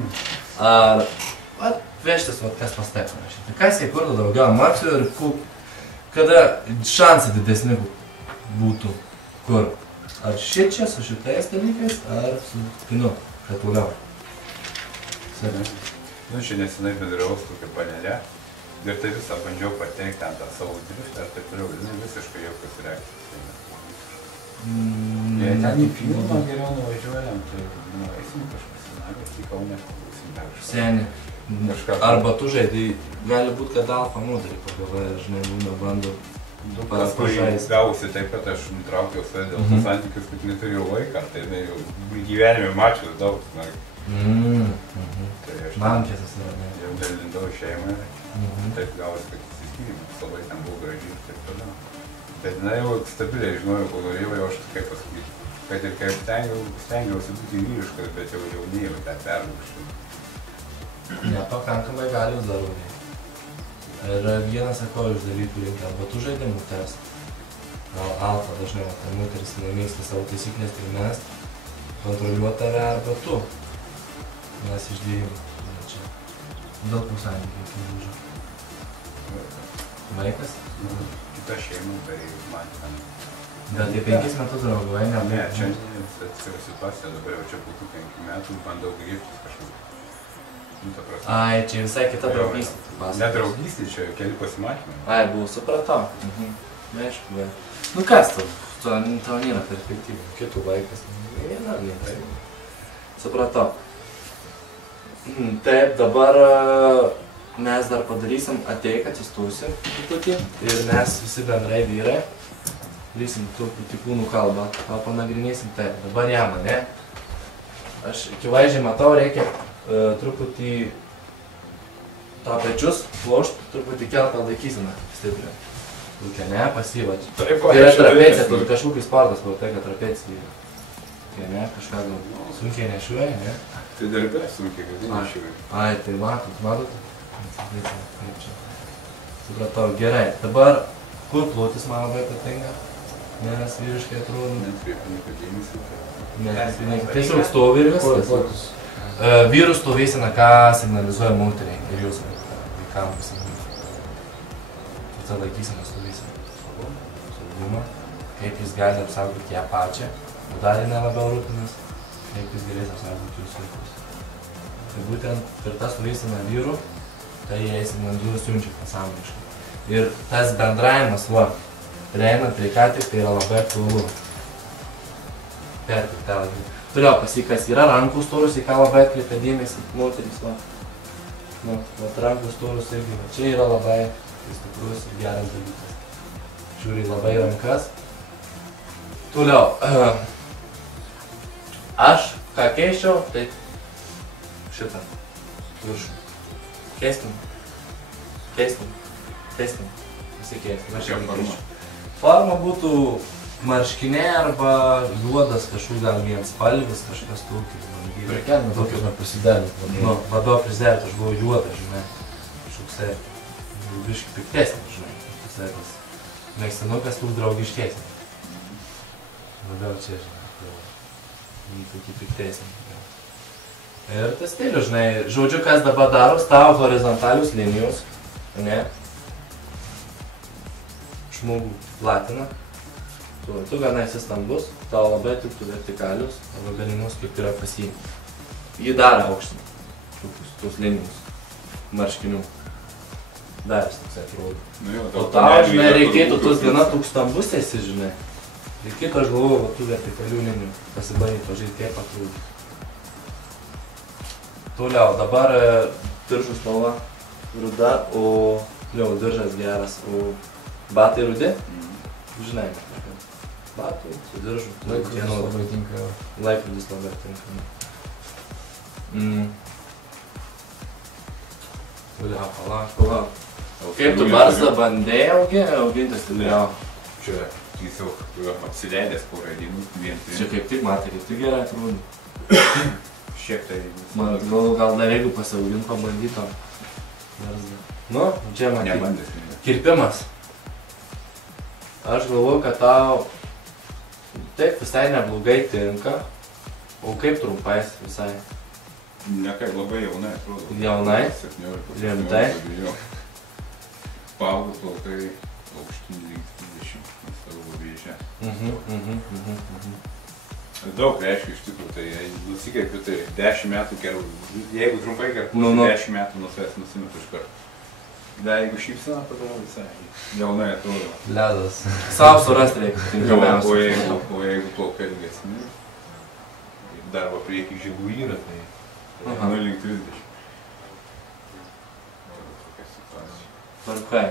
Ar vežtis, kas pas tai parašyti. Kas jai kurdo daugiau emocijų ir kada šansai didesni būtų, kur? Ar šičia su šitais dalykais, ar su kinu, kad toliau? Nu, čia nesenai bendrau su tokia panelė ir tai visą bandžiau pateikti ant tą savo driftą ir taip toliau, visiškai jokios reakcijos. Jei ten į filmą geriau nuvažiuojam, tai nueisim kažkas scenarius, į Kaunę, būsim dar kažką. Seni, arba tu žaidai, gali būt, kad alfa modelį pagalvoja, žinai, būna bando paskui gausi taip, kad aš nutraukiau save dėl tų santykius, kad neturėjau laiką, tai jau gyvenime mačiau daug. Man tiesas yra, ne? Jau dalindau šeimą, taip gavosi, kad įsiskyrimas, labai ten buvo gražiai ir taip toliau. Bet jau stabiliai žinojau, ko norėjau, jau aš kaip pasakyti. Kad ir kaip stengiausi būti vyriškas, bet jau jaunėjau tą perlūkštį. Nepakankamai gali dar laimėti. Ir vienas, sako, iš dalykų reikia, arba tu žaidimų test. Gal alfa dažnai, tai moteris nemėgsta savo taisyklės primest, kontroliuoti tave, arba tu. Mes iš dviejų. Daug pusantykių, kai lūžo. Vaikas? Kita šeima, tai man ten. Bet tai 5 metus draugai, ne? Ne, čia atskira situacija, dabar jau čia būtų 5 metų, bandau grįžtis kažkur. Ai, čia visai kita draugystė. Ne draugystė, čia keli pasimatymai. Ai, buvo, supratau. Aišku, bet. Nu kas tau? Tau nėra perspektyvų. Kitų vaikas. Viena, ne tai. Supratau. Taip, dabar mes dar padarysim, ateik, atsistusim truputį ir mes visi bendrai vyrai darysim truputį kūnų kalbą, panagrinėsim taip, dabar jam, ne? Aš akivaizdžiai matau, reikia truputį tą pečius plošt, truputį keltą laikysiną stiprią. Tokia, ne, pasyvač. Tai yra trapecija, tu kažkokius sportas, tai kad trapecija yra. Tai ne, kažką gal sunkiai nešiuoja, ne? Tai darbė sunkiai, kad nešiuoja. Ai, tai matot? Kaip čia. Supratau, gerai. Dabar, kur plotis man labai patinka? Nes vyriškai atrodo. Netkreipiu nieko dėmesį. Tiesiog stovi ir viskas. Vyrų stovėsena, ką signalizuoja moteriai ir jūs vaikam pasignalizuoja. Tai laikysena stovėsena. Saugumą. Kaip jis gali apsaugoti ją pačią. Dar jinai labiau rūpinas. Kaip jis galės apsaugoti jūsų vaikus. Tai būtent per tą stovėseną vyrų, tai jie signalizuoja siunčia pasąmoniškai. Ir tas bendravimas, prieinant prie ką tik, tai yra labai aktualu. Pertik tą laiką. Toliau pasikas yra rankų storus, į ką labai atkreipia dėmesį moterys. Rankų storus irgi. Čia yra labai stiprus ir geras dalykas. Žiūri labai rankas. Toliau. Aš ką keisčiau, tai šitą viršų. Keistum. pasikeis. Kokia forma? Forma būtų marškinė arba juodas kažkoks gal vienspalvis, kažkas tokio. Prie kelnių tokio nepasidarė. Nu, labiau prisidėrėt, aš buvau juodas, žinai. Kažkoksai biškai piktesnis, žinai. Toksai tas mėgstanukas tūk draugiškesnis. Labiau čia, žinai. Tokį piktesnį. Ir tas stilius, žinai. Žodžiu, kas dabar daros, tavo horizontalius linijos, ne? Žmogų platina. Tu gana esi stambus, tau labai tiktų vertikalius, arba galinimus kaip yra pas jį. Jį dar aukština, tos linijos, marškinių. Dar jis toks atrodo. O tau, žinai, reikėtų tos gana tuk stambus esi, žinai. Reikėtų, aš galvoju, va, tų vertikalių linijų, pasibandyti, pažiūrėti, kaip atrodo. Toliau, dabar diržų spalva ruda, o diržas geras, o batai rudi, žinai. Batų, su diržu. Laikrodis labai tinka. Laikrodis labai tinka. Palauk. Kaip tu barzdą bandėjai augintis turėjau? Čia tiesiog apsileidęs porą dienų, vien tai. Čia kaip tik matai, kaip tik gerai atrodo. Šiek tai. Man atrodo, gal dar jeigu pasiaugint pabandyto barzdą. Nu, čia matai. Nebandęs. Kirpimas. Aš galvoju, kad tau taip visai neblogai tinka, o kaip trumpais visai? Ne kaip labai jaunai atrodo. Jaunai? 17. Rimtai? Paaugo plaukai aukštini link 30 savo vėžę. Daug reiškia iš tikrųjų, tai nusikreipiu, tai 10 metų kerų, jeigu trumpai kerpu, 10 metų nuo savęs nusimetu iš karto. Da, jeigu šypsena, padarau visai jaunai atrodo. Ledas. Sau surasti reikia tinkamiausiai. O jeigu plaukai ilgesni, dar va priekį žilų yra, tai nuo link 30. Tokia situacija. Tvarkai.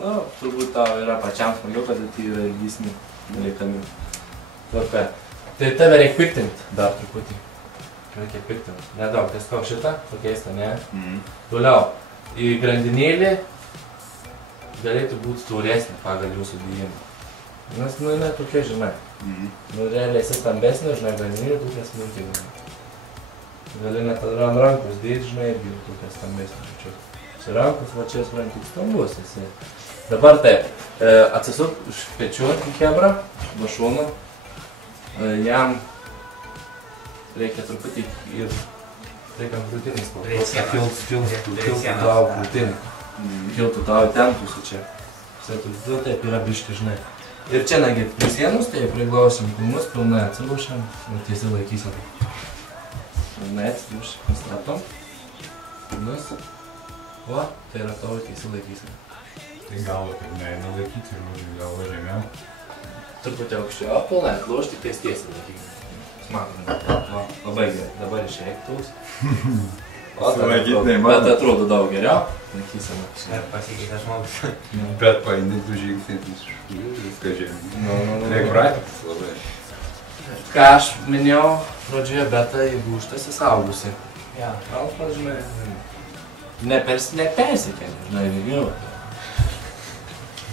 Nu, turbūt tau yra pačiam smagiau, kad tai yra ilgesni laikami. Tvarkai. Tai tave reikia piktinti dar truputį. Reikia piktinti. Nedaug, tiesiog šitą pakeista, ne? Toliau. Į grandinėlį galėtų būti stauresnė pagal jūsų dėjimą. Nes, nu, ne tokia, žinai. Nu, realiai esi stambesnė, žinai, grandinėlį tokia smulkiai, žinai. Gali net ant rankos dėti, žinai, irgi tokia stambesnė. Čia rankos, va čia suprantu, tik stambus esi. Dabar taip, atsisuk iš pečių į kebrą, nuo šono. Jam reikia truputį ir reikia ant krūtinės kiltų tau krūtinį. Kiltų tau temptųsi čia. Taip yra biški, žinai. Ir čia, nagi, prie sienos, tai priglausim kulmus, pilnai atsilaušim ir tiesiai laikysim. Pilnai atsilaušim, statom. Kulmus. O, tai yra tavo tiesiai laikysim. Tai galva, kad neina laikyti ir galva žemiau. Truputį aukščiau, pilnai atsilauš, tik ties tiesiai laikysim. Matome, labai gerai, dabar išeik tūs. Bet atrodo daug geriau. Laikysime. Ir pasikeitė žmogus. Bet paini du žingsnius, viską žemė. Reikia pratintis labai. Ką aš minėjau pradžioje, beta jeigu užtasi saugusi. Alfa, žinai, nepersikėlė, žinai, lygiau.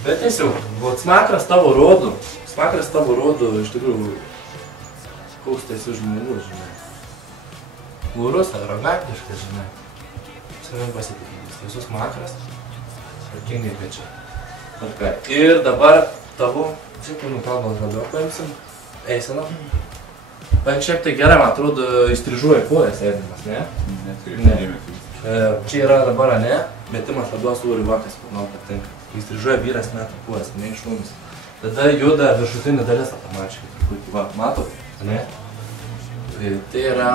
Bet tiesiog, smakras tavo rodo, iš tikrųjų, koks tai esi žmogus, žinai. Lūrus, arogantiškas, žinai. Savim pasitikimas. Visus makras. Tvarkingai pečiai. Ir dabar tavo, čia kūnų kalbos labiau paimsim, eisena. Bet šiaip tai gerai, man atrodo, įstrižuoja kojas ėdimas, ne? Čia yra dabar, ne? Metimas labiau sūri vakas, man patinka. Įstrižuoja vyras metų kojas, ne iš šunis. Tada juda viršutinė dalis automatiškai. Va, matot, ne? Tai yra